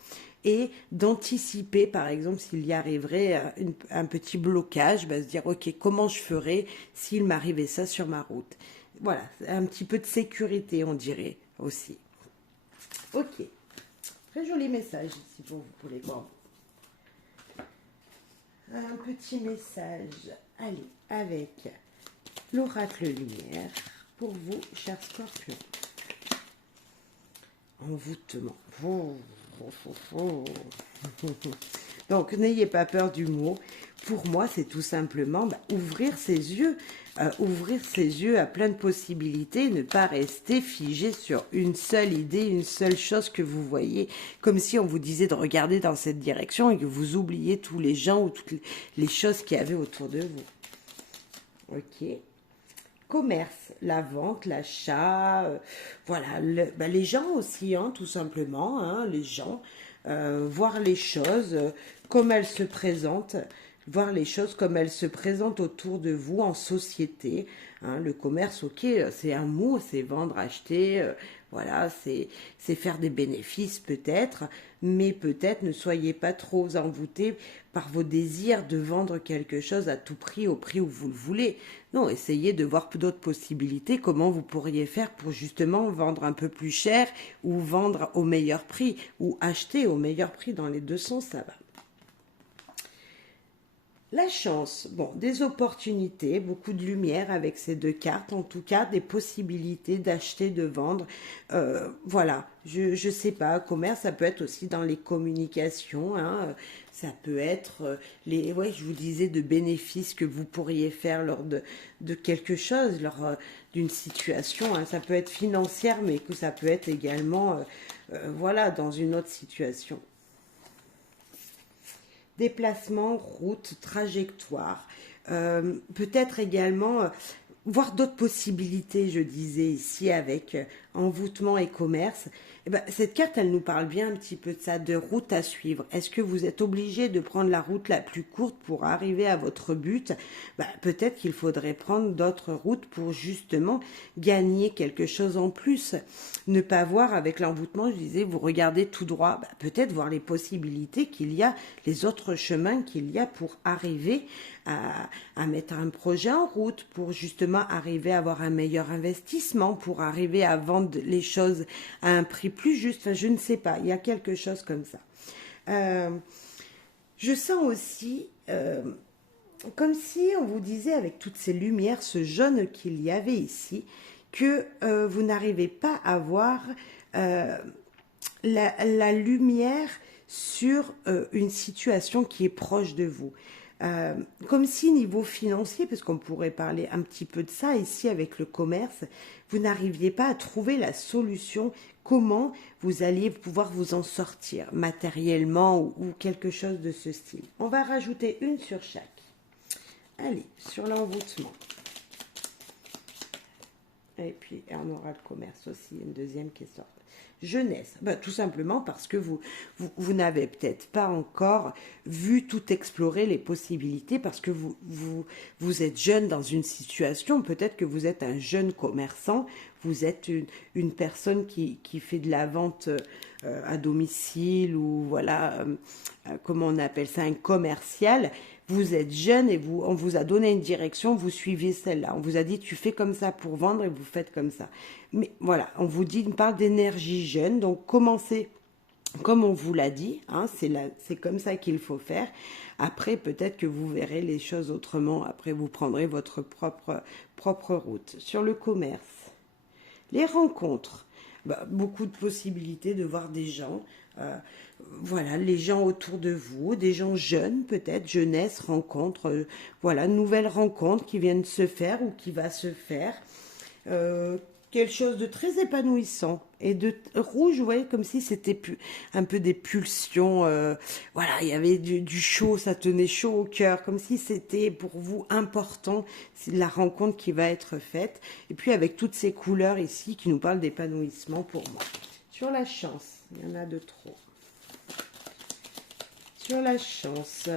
et d'anticiper, par exemple, s'il y arriverait un petit blocage, se dire, ok, comment je ferais s'il m'arrivait ça sur ma route? Voilà, un petit peu de sécurité, on dirait aussi. Ok, très joli message ici pour les grands. Un petit message, allez, avec l'oracle lumière pour vous, chers scorpions. Envoûtement. Donc, n'ayez pas peur du mot. Pour moi, c'est tout simplement ouvrir ses yeux à plein de possibilités, ne pas rester figé sur une seule idée, une seule chose que vous voyez, comme si on vous disait de regarder dans cette direction et que vous oubliez tous les gens ou toutes les choses qu'il y avait autour de vous. Ok. Commerce, la vente, l'achat, voilà, les gens aussi, tout simplement, les gens, voir les choses comme elles se présentent, voir les choses comme elles se présentent autour de vous en société. Le commerce, ok, c'est un mot, c'est vendre, acheter, voilà, c'est faire des bénéfices peut-être, mais peut-être ne soyez pas trop envoûtés par vos désirs de vendre quelque chose à tout prix, au prix où vous le voulez. Non, essayez de voir d'autres possibilités, comment vous pourriez faire pour justement vendre un peu plus cher ou vendre au meilleur prix ou acheter au meilleur prix. Dans les deux sens, ça va. La chance, des opportunités, beaucoup de lumière avec ces deux cartes, en tout cas des possibilités d'acheter, de vendre. Voilà, je sais pas, commerce, ça peut être aussi dans les communications, ça peut être je vous disais, de bénéfices que vous pourriez faire lors de quelque chose, lors d'une situation. Ça peut être financière, mais que ça peut être également, dans une autre situation. Déplacement, route, trajectoire, peut-être également voir d'autres possibilités, je disais ici, avec envoûtement et commerce. Cette carte, elle nous parle bien un petit peu de ça, de route à suivre. Est-ce que vous êtes obligé de prendre la route la plus courte pour arriver à votre but? Peut-être qu'il faudrait prendre d'autres routes pour justement gagner quelque chose en plus. Ne pas voir avec l'envoûtement, je disais, vous regardez tout droit, peut-être voir les possibilités qu'il y a, les autres chemins qu'il y a pour arriver à mettre un projet en route, pour justement arriver à avoir un meilleur investissement, pour arriver à vendre les choses à un prix plus juste. Enfin, je ne sais pas, il y a quelque chose comme ça. Je sens aussi Comme si on vous disait avec toutes ces lumières, ce jaune qu'il y avait ici, que vous n'arrivez pas à voir la lumière sur une situation qui est proche de vous. Comme si niveau financier, parce qu'on pourrait parler un petit peu de ça ici avec le commerce, vous n'arriviez pas à trouver la solution, comment vous alliez pouvoir vous en sortir matériellement ou quelque chose de ce style. On va rajouter une sur chaque. Allez, sur l'envoûtement. Et puis, on aura le commerce aussi, une deuxième question. Jeunesse, tout simplement parce que vous n'avez peut-être pas encore vu tout explorer les possibilités, parce que vous êtes jeune dans une situation, peut-être que vous êtes un jeune commerçant, vous êtes une personne qui fait de la vente à domicile ou voilà, comment on appelle ça, un commercial. Vous êtes jeune et on vous a donné une direction, vous suivez celle-là. On vous a dit, tu fais comme ça pour vendre et vous faites comme ça. Mais voilà, on vous dit, on parle d'énergie jeune, donc commencez comme on vous l'a dit, hein, c'est comme ça qu'il faut faire. Après, peut-être que vous verrez les choses autrement. Après, vous prendrez votre propre route. Sur le commerce, les rencontres, beaucoup de possibilités de voir des gens. Voilà, les gens autour de vous, des gens jeunes peut-être, jeunesse, rencontres, voilà, nouvelles rencontres qui viennent se faire ou qui va se faire. Quelque chose de très épanouissant et de rouge, vous voyez, comme si c'était un peu des pulsions, voilà, il y avait du chaud, ça tenait chaud au cœur, comme si c'était pour vous important, c'est la rencontre qui va être faite, et puis avec toutes ces couleurs ici qui nous parlent d'épanouissement pour moi. Sur la chance, il y en a de trop. Sur la chance,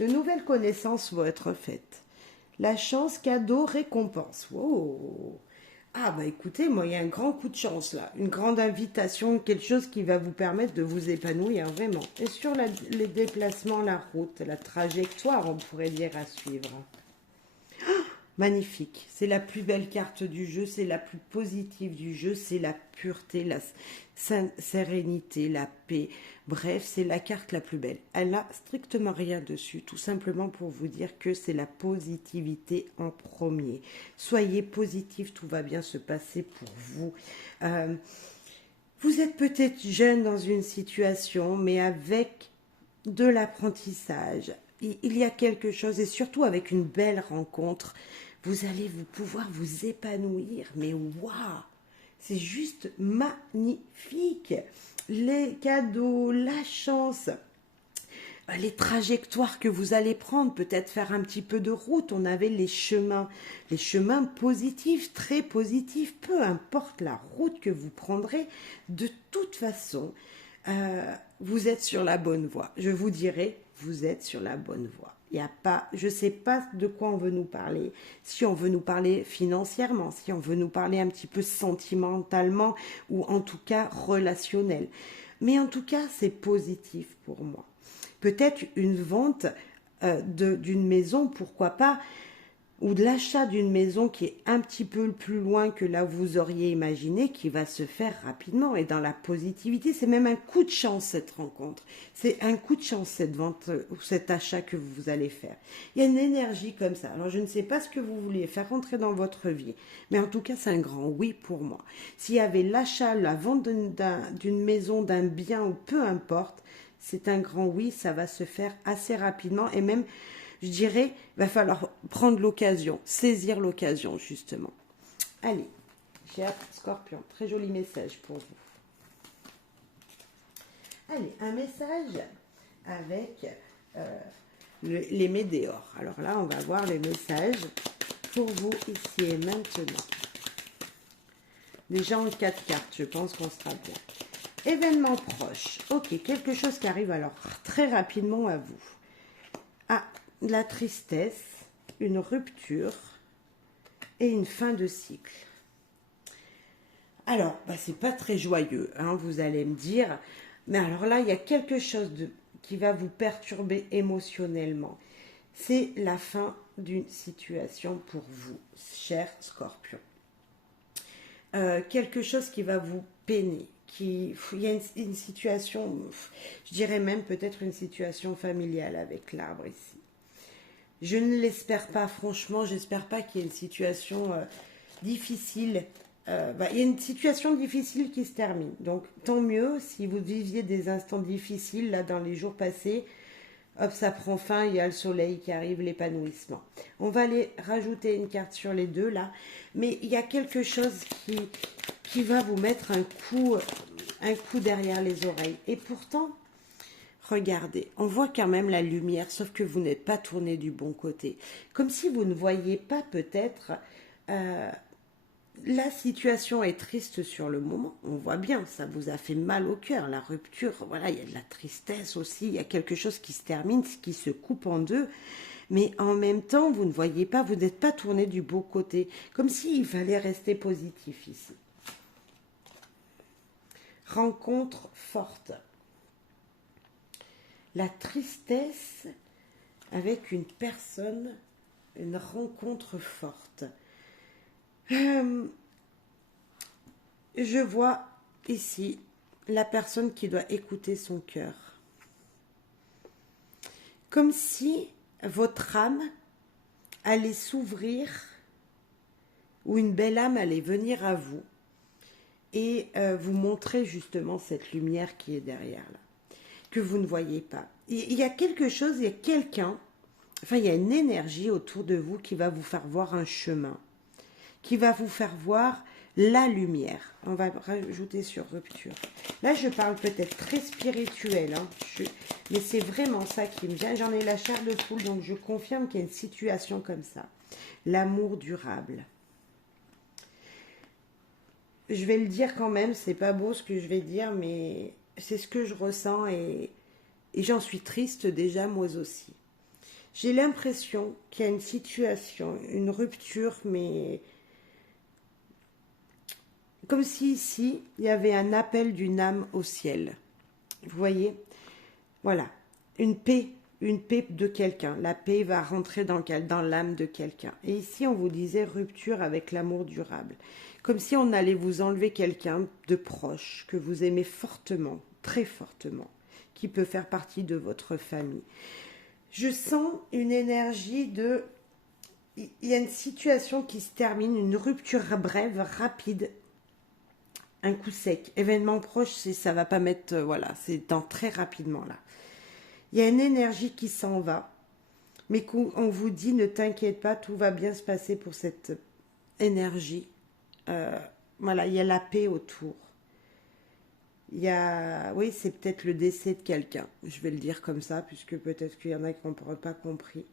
de nouvelles connaissances vont être faites. La chance, cadeau, récompense. Wow. Ah écoutez, moi il y a un grand coup de chance là, une grande invitation, quelque chose qui va vous permettre de vous épanouir vraiment. Et sur les déplacements, la route, la trajectoire, on pourrait dire à suivre. Magnifique, c'est la plus belle carte du jeu, c'est la plus positive du jeu, c'est la pureté, la sérénité, la paix. Bref, c'est la carte la plus belle. Elle n'a strictement rien dessus, tout simplement pour vous dire que c'est la positivité en premier. Soyez positif, tout va bien se passer pour vous. Vous êtes peut-être jeune dans une situation, mais avec de l'apprentissage, il y a quelque chose, et surtout avec une belle rencontre, vous allez pouvoir vous épanouir. Mais waouh, c'est juste magnifique. Les cadeaux, la chance, les trajectoires que vous allez prendre, peut-être faire un petit peu de route. On avait les chemins positifs, très positifs, peu importe la route que vous prendrez, de toute façon, vous êtes sur la bonne voie. Je vous dirai, vous êtes sur la bonne voie. Il y a pas, je ne sais pas de quoi on veut nous parler. Si on veut nous parler financièrement, si on veut nous parler un petit peu sentimentalement ou en tout cas relationnel. Mais en tout cas, c'est positif pour moi. Peut-être une vente d'une maison, pourquoi pas, ou de l'achat d'une maison qui est un petit peu plus loin que là où vous auriez imaginé, qui va se faire rapidement et dans la positivité. C'est même un coup de chance cette rencontre. C'est un coup de chance cette vente ou cet achat que vous allez faire. Il y a une énergie comme ça. Alors je ne sais pas ce que vous voulez faire rentrer dans votre vie, mais en tout cas c'est un grand oui pour moi. S'il y avait l'achat, la vente d'une maison, d'un bien ou peu importe, c'est un grand oui, ça va se faire assez rapidement et même, je dirais, il va falloir prendre l'occasion, saisir l'occasion justement. Allez, cher Scorpion, très joli message pour vous. Allez, un message avec les météores. Alors là, on va voir les messages pour vous ici et maintenant. Déjà en 4 cartes, je pense qu'on sera bien. Événement proche. Ok, quelque chose qui arrive alors très rapidement à vous. Ah, de la tristesse, une rupture et une fin de cycle. Alors, c'est pas très joyeux, hein, vous allez me dire. Mais alors là, il y a quelque chose qui va vous perturber émotionnellement. C'est la fin d'une situation pour vous, cher Scorpion. Quelque chose qui va vous peiner, il y a une situation, je dirais même peut-être une situation familiale avec l'arbre ici. Je ne l'espère pas, franchement, j'espère pas qu'il y ait une situation difficile. Il y a une situation difficile qui se termine. Donc, tant mieux si vous viviez des instants difficiles là dans les jours passés. Hop, ça prend fin, il y a le soleil qui arrive, l'épanouissement. On va aller rajouter une carte sur les deux là. Mais il y a quelque chose qui va vous mettre un coup derrière les oreilles. Et pourtant, regardez, on voit quand même la lumière, sauf que vous n'êtes pas tourné du bon côté. Comme si vous ne voyez pas peut-être... la situation est triste sur le moment, on voit bien, ça vous a fait mal au cœur, la rupture, voilà, il y a de la tristesse aussi, il y a quelque chose qui se termine, qui se coupe en deux, mais en même temps, vous ne voyez pas, vous n'êtes pas tourné du beau côté, comme s'il fallait rester positif ici. Rencontre forte. La tristesse avec une personne, une rencontre forte. Je vois ici la personne qui doit écouter son cœur. Comme si votre âme allait s'ouvrir ou une belle âme allait venir à vous et vous montrer justement cette lumière qui est derrière là, que vous ne voyez pas. Il y a quelque chose, il y a quelqu'un, enfin il y a une énergie autour de vous qui va vous faire voir un chemin, qui va vous faire voir la lumière. On va rajouter sur rupture. Là, je parle peut-être très spirituel, hein, mais c'est vraiment ça qui me vient. J'en ai la chair de poule, donc je confirme qu'il y a une situation comme ça. L'amour durable. Je vais le dire quand même, c'est pas beau ce que je vais dire, mais c'est ce que je ressens et j'en suis triste déjà moi aussi. J'ai l'impression qu'il y a une situation, une rupture, mais... comme si ici, il y avait un appel d'une âme au ciel. Vous voyez? Voilà. Une paix de quelqu'un. La paix va rentrer dans l'âme de quelqu'un. Et ici, on vous disait rupture avec l'amour durable. Comme si on allait vous enlever quelqu'un de proche, que vous aimez fortement, très fortement, qui peut faire partie de votre famille. Je sens une énergie de... il y a une situation qui se termine, une rupture brève, rapide, un coup sec. Événement proche, ça va pas mettre... voilà, c'est dans très rapidement là. Il y a une énergie qui s'en va, mais qu'on vous dit, ne t'inquiète pas, tout va bien se passer pour cette énergie. Voilà, il y a la paix autour. Il y a... oui, c'est peut-être le décès de quelqu'un. Je vais le dire comme ça, puisque peut-être qu'il y en a qui n'ont pas compris.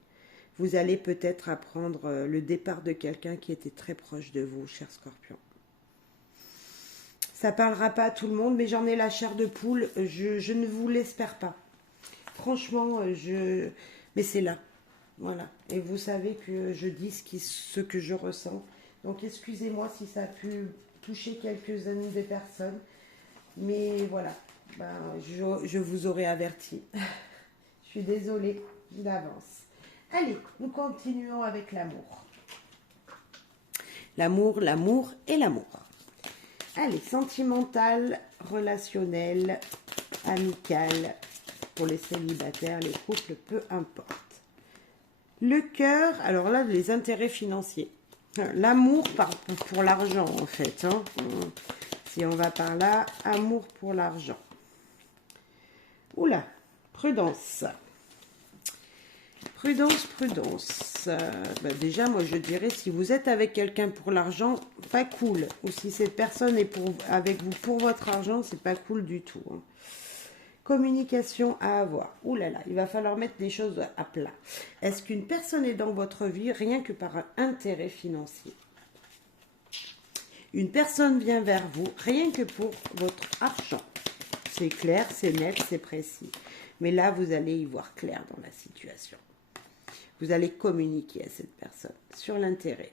Vous allez peut-être apprendre le départ de quelqu'un qui était très proche de vous, cher Scorpion. Ça parlera pas à tout le monde, mais j'en ai la chair de poule. Je ne vous l'espère pas. Franchement, mais c'est là. Voilà. Et vous savez que je dis ce que je ressens. Donc, excusez-moi si ça a pu toucher quelques-unes des personnes. Mais voilà. Ben, je vous aurais averti. Je suis désolée d'avance. Allez, nous continuons avec l'amour. L'amour, l'amour et l'amour. Allez, sentimental, relationnel, amical, pour les célibataires, les couples, peu importe. Le cœur, alors là, les intérêts financiers. L'amour pour l'argent, en fait. Hein. Si on va par là, amour pour l'argent. Oula, prudence. Prudence, prudence. Déjà, moi, je dirais, si vous êtes avec quelqu'un pour l'argent, pas cool. Ou si cette personne est avec vous pour votre argent, c'est pas cool du tout. Hein. Communication à avoir. Ouh là là, il va falloir mettre des choses à plat. Est-ce qu'une personne est dans votre vie rien que par un intérêt financier? Une personne vient vers vous rien que pour votre argent. C'est clair, c'est net, c'est précis. Mais là, vous allez y voir clair dans la situation. Vous allez communiquer à cette personne sur l'intérêt.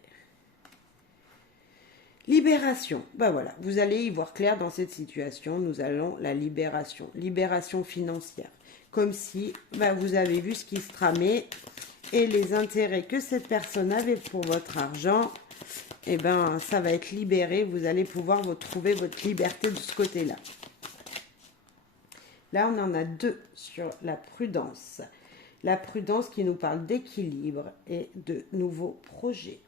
Libération. Ben voilà, vous allez y voir clair dans cette situation. Nous allons la libération. Libération financière. Comme si vous avez vu ce qui se tramait et les intérêts que cette personne avait pour votre argent. eh ben, ça va être libéré. Vous allez pouvoir trouver votre liberté de ce côté-là. Là, on en a deux sur la prudence. La prudence qui nous parle d'équilibre et de nouveaux projets.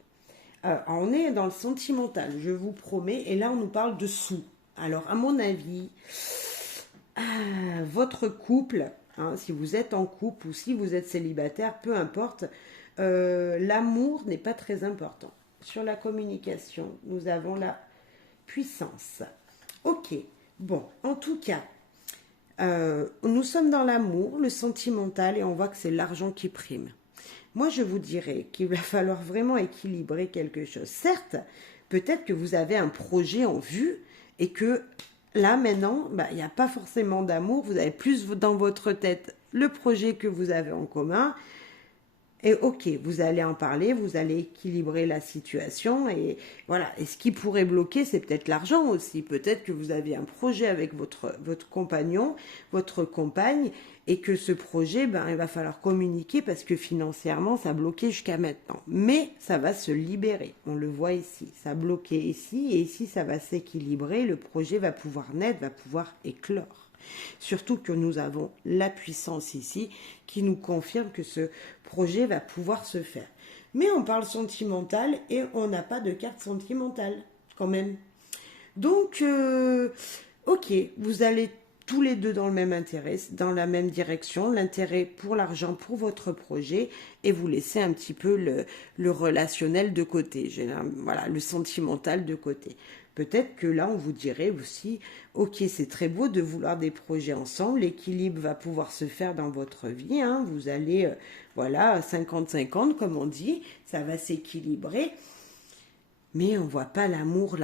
On est dans le sentimental, je vous promets. Et là, on nous parle de sous. Alors, à mon avis, votre couple, hein, si vous êtes en couple ou si vous êtes célibataire, peu importe, l'amour n'est pas très important. Sur la communication, nous avons la puissance. Ok, bon, en tout cas, nous sommes dans l'amour, le sentimental, et on voit que c'est l'argent qui prime. Moi, je vous dirais qu'il va falloir vraiment équilibrer quelque chose. Certes, peut-être que vous avez un projet en vue et que là, maintenant, il n'y a pas forcément d'amour. Vous avez plus dans votre tête le projet que vous avez en commun. Et ok, vous allez en parler, vous allez équilibrer la situation et voilà. Et ce qui pourrait bloquer, c'est peut-être l'argent aussi. Peut-être que vous avez un projet avec votre compagnon, votre compagne, et que ce projet, il va falloir communiquer parce que financièrement, ça a bloqué jusqu'à maintenant. Mais ça va se libérer. On le voit ici. Ça a bloqué ici et ici, ça va s'équilibrer. Le projet va pouvoir naître, va pouvoir éclore. Surtout que nous avons la puissance ici qui nous confirme que ce projet va pouvoir se faire. Mais on parle sentimental et on n'a pas de carte sentimentale quand même. Donc, ok, vous allez tous les deux dans le même intérêt, dans la même direction, l'intérêt pour l'argent, pour votre projet, et vous laissez un petit peu le relationnel de côté, voilà, le sentimental de côté. Peut-être que là, on vous dirait aussi, ok, c'est très beau de vouloir des projets ensemble, l'équilibre va pouvoir se faire dans votre vie, hein, vous allez, voilà, 50-50, comme on dit, ça va s'équilibrer, mais on ne voit pas l'amour,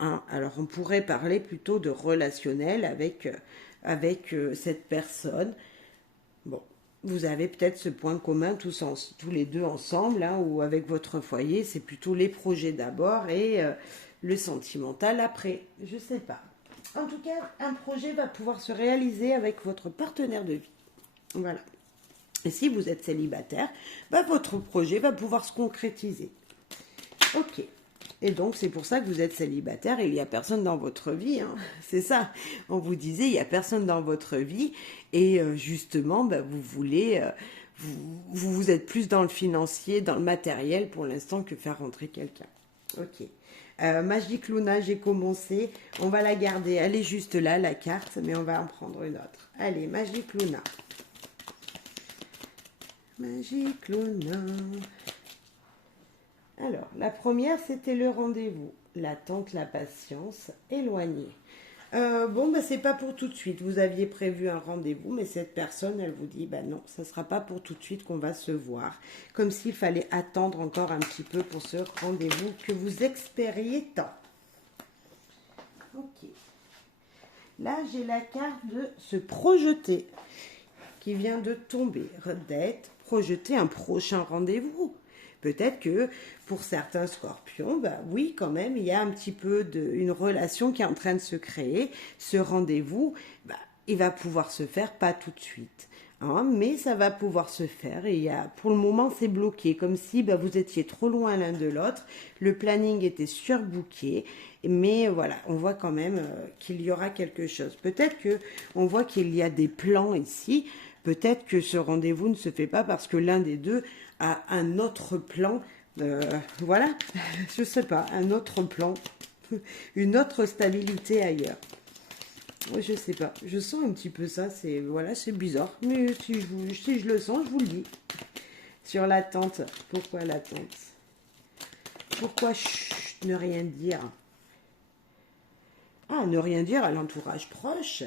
hein. Alors, on pourrait parler plutôt de relationnel avec cette personne. Bon, vous avez peut-être ce point commun tous les deux ensemble, hein, ou avec votre foyer, c'est plutôt les projets d'abord et le sentimental après, je sais pas. En tout cas, un projet va pouvoir se réaliser avec votre partenaire de vie. Voilà. Et si vous êtes célibataire, votre projet va pouvoir se concrétiser. Ok. Et donc, c'est pour ça que vous êtes célibataire et il n'y a personne dans votre vie. Hein. C'est ça. On vous disait, il n'y a personne dans votre vie. Et justement, vous voulez... vous êtes plus dans le financier, dans le matériel pour l'instant que faire rentrer quelqu'un. Ok. Magic Luna, j'ai commencé. On va la garder. Elle est juste là, la carte, mais on va en prendre une autre. Allez, Magic Luna. Magic Luna. Alors, la première, c'était le rendez-vous. L'attente, la patience, éloigné. C'est pas pour tout de suite. Vous aviez prévu un rendez-vous, mais cette personne, elle vous dit, non, ça sera pas pour tout de suite qu'on va se voir. Comme s'il fallait attendre encore un petit peu pour ce rendez-vous que vous espériez tant. Ok. Là, j'ai la carte de se projeter qui vient de tomber. D'être projeter un prochain rendez-vous. Peut-être que pour certains scorpions, oui, quand même, il y a un petit peu une relation qui est en train de se créer. Ce rendez-vous, il va pouvoir se faire, pas tout de suite. Hein, mais ça va pouvoir se faire. Et pour le moment, c'est bloqué, comme si vous étiez trop loin l'un de l'autre. Le planning était surbooké. Mais voilà, on voit quand même qu'il y aura quelque chose. Peut-être qu'on voit qu'il y a des plans ici. Peut-être que ce rendez-vous ne se fait pas parce que l'un des deux a un autre plan. Voilà, je sais pas, un autre plan, une autre stabilité ailleurs. Je sais pas, je sens un petit peu ça, c'est bizarre. Mais si je le sens, je vous le dis. Sur l'attente, pourquoi l'attente? Pourquoi ne rien dire? Ah, ne rien dire à l'entourage proche.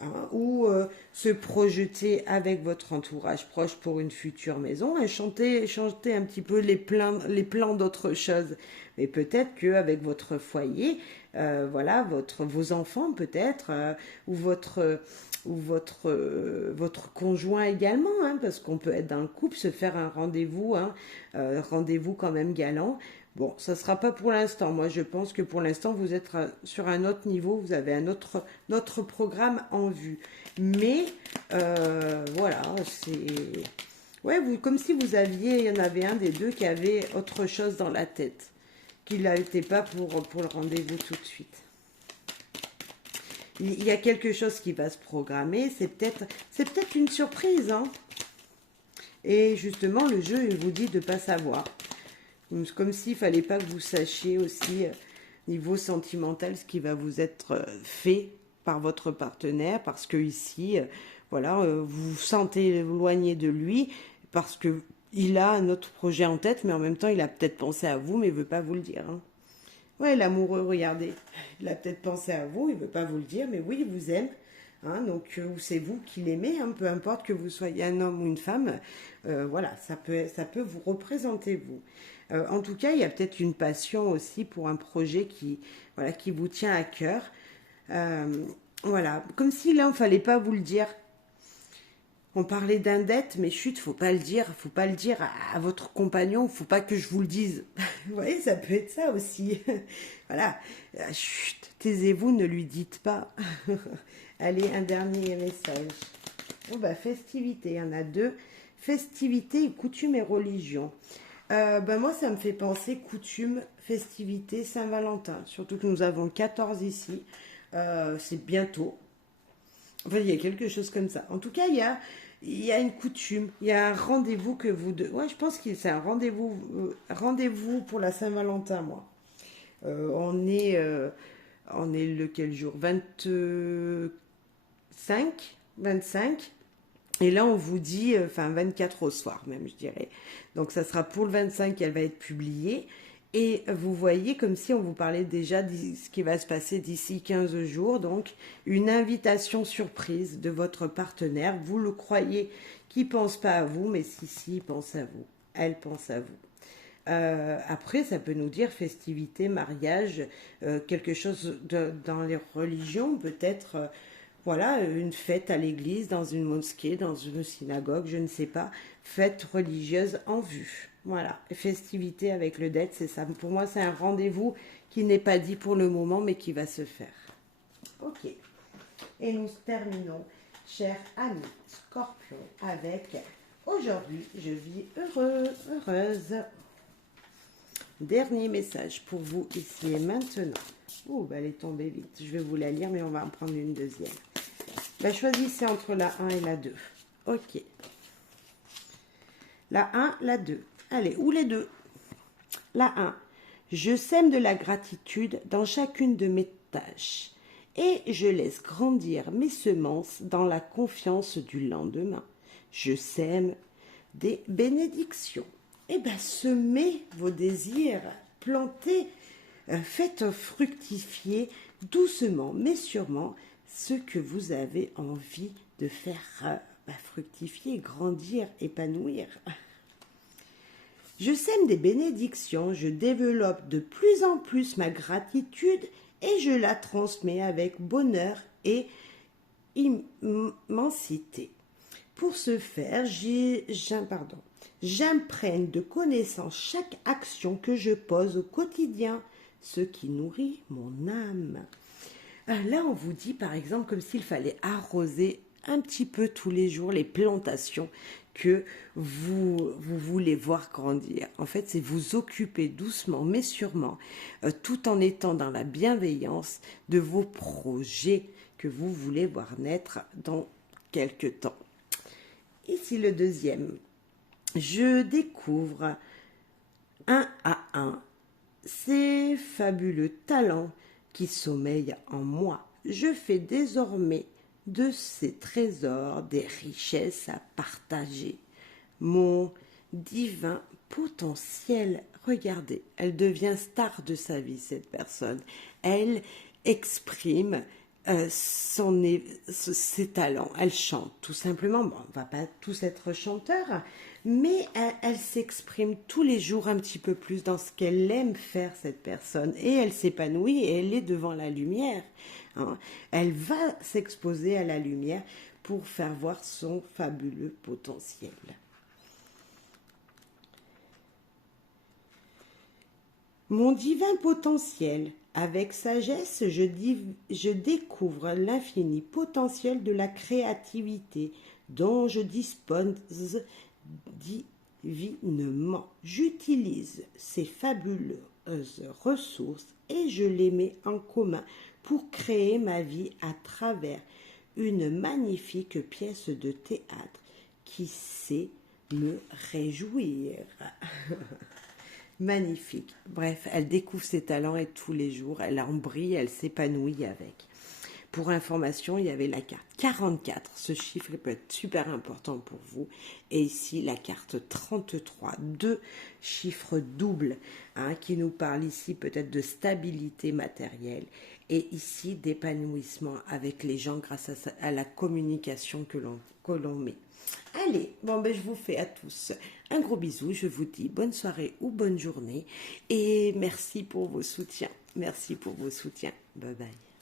Hein, ou se projeter avec votre entourage proche pour une future maison et chanter un petit peu les plans d'autre chose. Mais peut-être qu'avec votre foyer, vos enfants peut-être, ou votre conjoint également, hein, parce qu'on peut être dans le couple, se faire un rendez-vous, hein, rendez-vous quand même galant. Bon, ça ne sera pas pour l'instant. Moi, je pense que pour l'instant, vous êtes sur un autre niveau. Vous avez notre programme en vue. Mais, voilà, c'est... Ouais, comme si il y en avait un des deux qui avait autre chose dans la tête. qu'il n'était pas pour le rendez-vous tout de suite. Il y a quelque chose qui va se programmer, c'est peut-être une surprise, hein. Et justement, le jeu, il vous dit de ne pas savoir. Comme s'il ne fallait pas que vous sachiez aussi, niveau sentimental, ce qui va vous être fait par votre partenaire, parce que ici, voilà, vous vous sentez éloigné de lui, parce que il a un autre projet en tête, mais en même temps, il a peut-être pensé à vous, mais il ne veut pas vous le dire, hein. Ouais, l'amoureux, regardez, il a peut-être pensé à vous, il ne veut pas vous le dire, mais oui, il vous aime. Hein, donc, c'est vous qui l'aimez, hein, peu importe que vous soyez un homme ou une femme, voilà, ça peut vous représenter, vous. En tout cas, il y a peut-être une passion aussi pour un projet voilà, qui vous tient à cœur. Voilà, comme si là, il ne fallait pas vous le dire. On parlait d'indette, mais chut, faut pas le dire à votre compagnon, faut pas que je vous le dise. Vous voyez, ça peut être ça aussi. Voilà, chut, taisez-vous, ne lui dites pas. Allez, un dernier message. Oh bah, festivité, il y en a deux. Festivité, coutume et religion. Moi, ça me fait penser coutume, festivité, Saint-Valentin. Surtout que nous avons 14 ici. C'est bientôt. Enfin, il y a quelque chose comme ça. En tout cas, il y a une coutume, il y a un rendez-vous que vous deux. Ouais, je pense que c'est un rendez-vous pour la Saint-Valentin, moi. On est lequel jour? 25. Et là, on vous dit, enfin 24 au soir même, je dirais. Donc, ça sera pour le 25 qu'elle va être publiée. Et vous voyez comme si on vous parlait déjà de ce qui va se passer d'ici 15 jours. Donc, une invitation surprise de votre partenaire. Vous le croyez qu'il ne pense pas à vous, mais si, il pense à vous. Elle pense à vous. Après, ça peut nous dire festivité, mariage, quelque chose dans les religions, peut-être, voilà, une fête à l'église, dans une mosquée, dans une synagogue, je ne sais pas, fête religieuse en vue. Voilà, festivité avec le dette, c'est ça. Pour moi, c'est un rendez-vous qui n'est pas dit pour le moment, mais qui va se faire. Ok. Et nous terminons, chers amis Scorpion, avec aujourd'hui, je vis heureuse. Dernier message pour vous ici et maintenant. Oh, elle est tombée vite. Je vais vous la lire, mais on va en prendre une deuxième. Choisissez entre la 1 et la 2. Ok. La 1, la 2. Allez, ou les deux. La 1. Je sème de la gratitude dans chacune de mes tâches et je laisse grandir mes semences dans la confiance du lendemain. Je sème des bénédictions. Semez vos désirs, plantez, faites fructifier doucement mais sûrement ce que vous avez envie de faire fructifier, grandir, épanouir. Je sème des bénédictions, je développe de plus en plus ma gratitude et je la transmets avec bonheur et immensité. Pour ce faire, j'imprègne de connaissances chaque action que je pose au quotidien, ce qui nourrit mon âme. Là, on vous dit par exemple comme s'il fallait arroser un petit peu tous les jours les plantations que vous voulez voir grandir. En fait, c'est vous occuper doucement mais sûrement, tout en étant dans la bienveillance de vos projets que vous voulez voir naître dans quelque temps. Ici le deuxième. Je découvre un à un ces fabuleux talents qui sommeillent en moi. Je fais désormais de ces trésors des richesses à partager. Mon divin potentiel, regardez, elle devient star de sa vie, cette personne. Elle exprime ses talents. Elle chante, tout simplement. Bon, on ne va pas tous être chanteurs, mais elle s'exprime tous les jours un petit peu plus dans ce qu'elle aime faire, cette personne. Et elle s'épanouit et elle est devant la lumière. Hein. Elle va s'exposer à la lumière pour faire voir son fabuleux potentiel. Mon divin potentiel, avec sagesse, je découvre l'infini potentiel de la créativité dont je dispose divinement. J'utilise ces fabuleux ressources et je les mets en commun pour créer ma vie à travers une magnifique pièce de théâtre qui sait me réjouir. Magnifique. Bref, elle découvre ses talents et tous les jours, elle en brille, elle s'épanouit avec. Pour information, il y avait la carte 44. Ce chiffre peut être super important pour vous. Et ici, la carte 33. Deux chiffres doubles qui nous parlent ici peut-être de stabilité matérielle. Et ici, d'épanouissement avec les gens grâce à la communication que l'on met. Allez, bon ben je vous fais à tous un gros bisou. Je vous dis bonne soirée ou bonne journée. Et merci pour vos soutiens. Merci pour vos soutiens. Bye bye.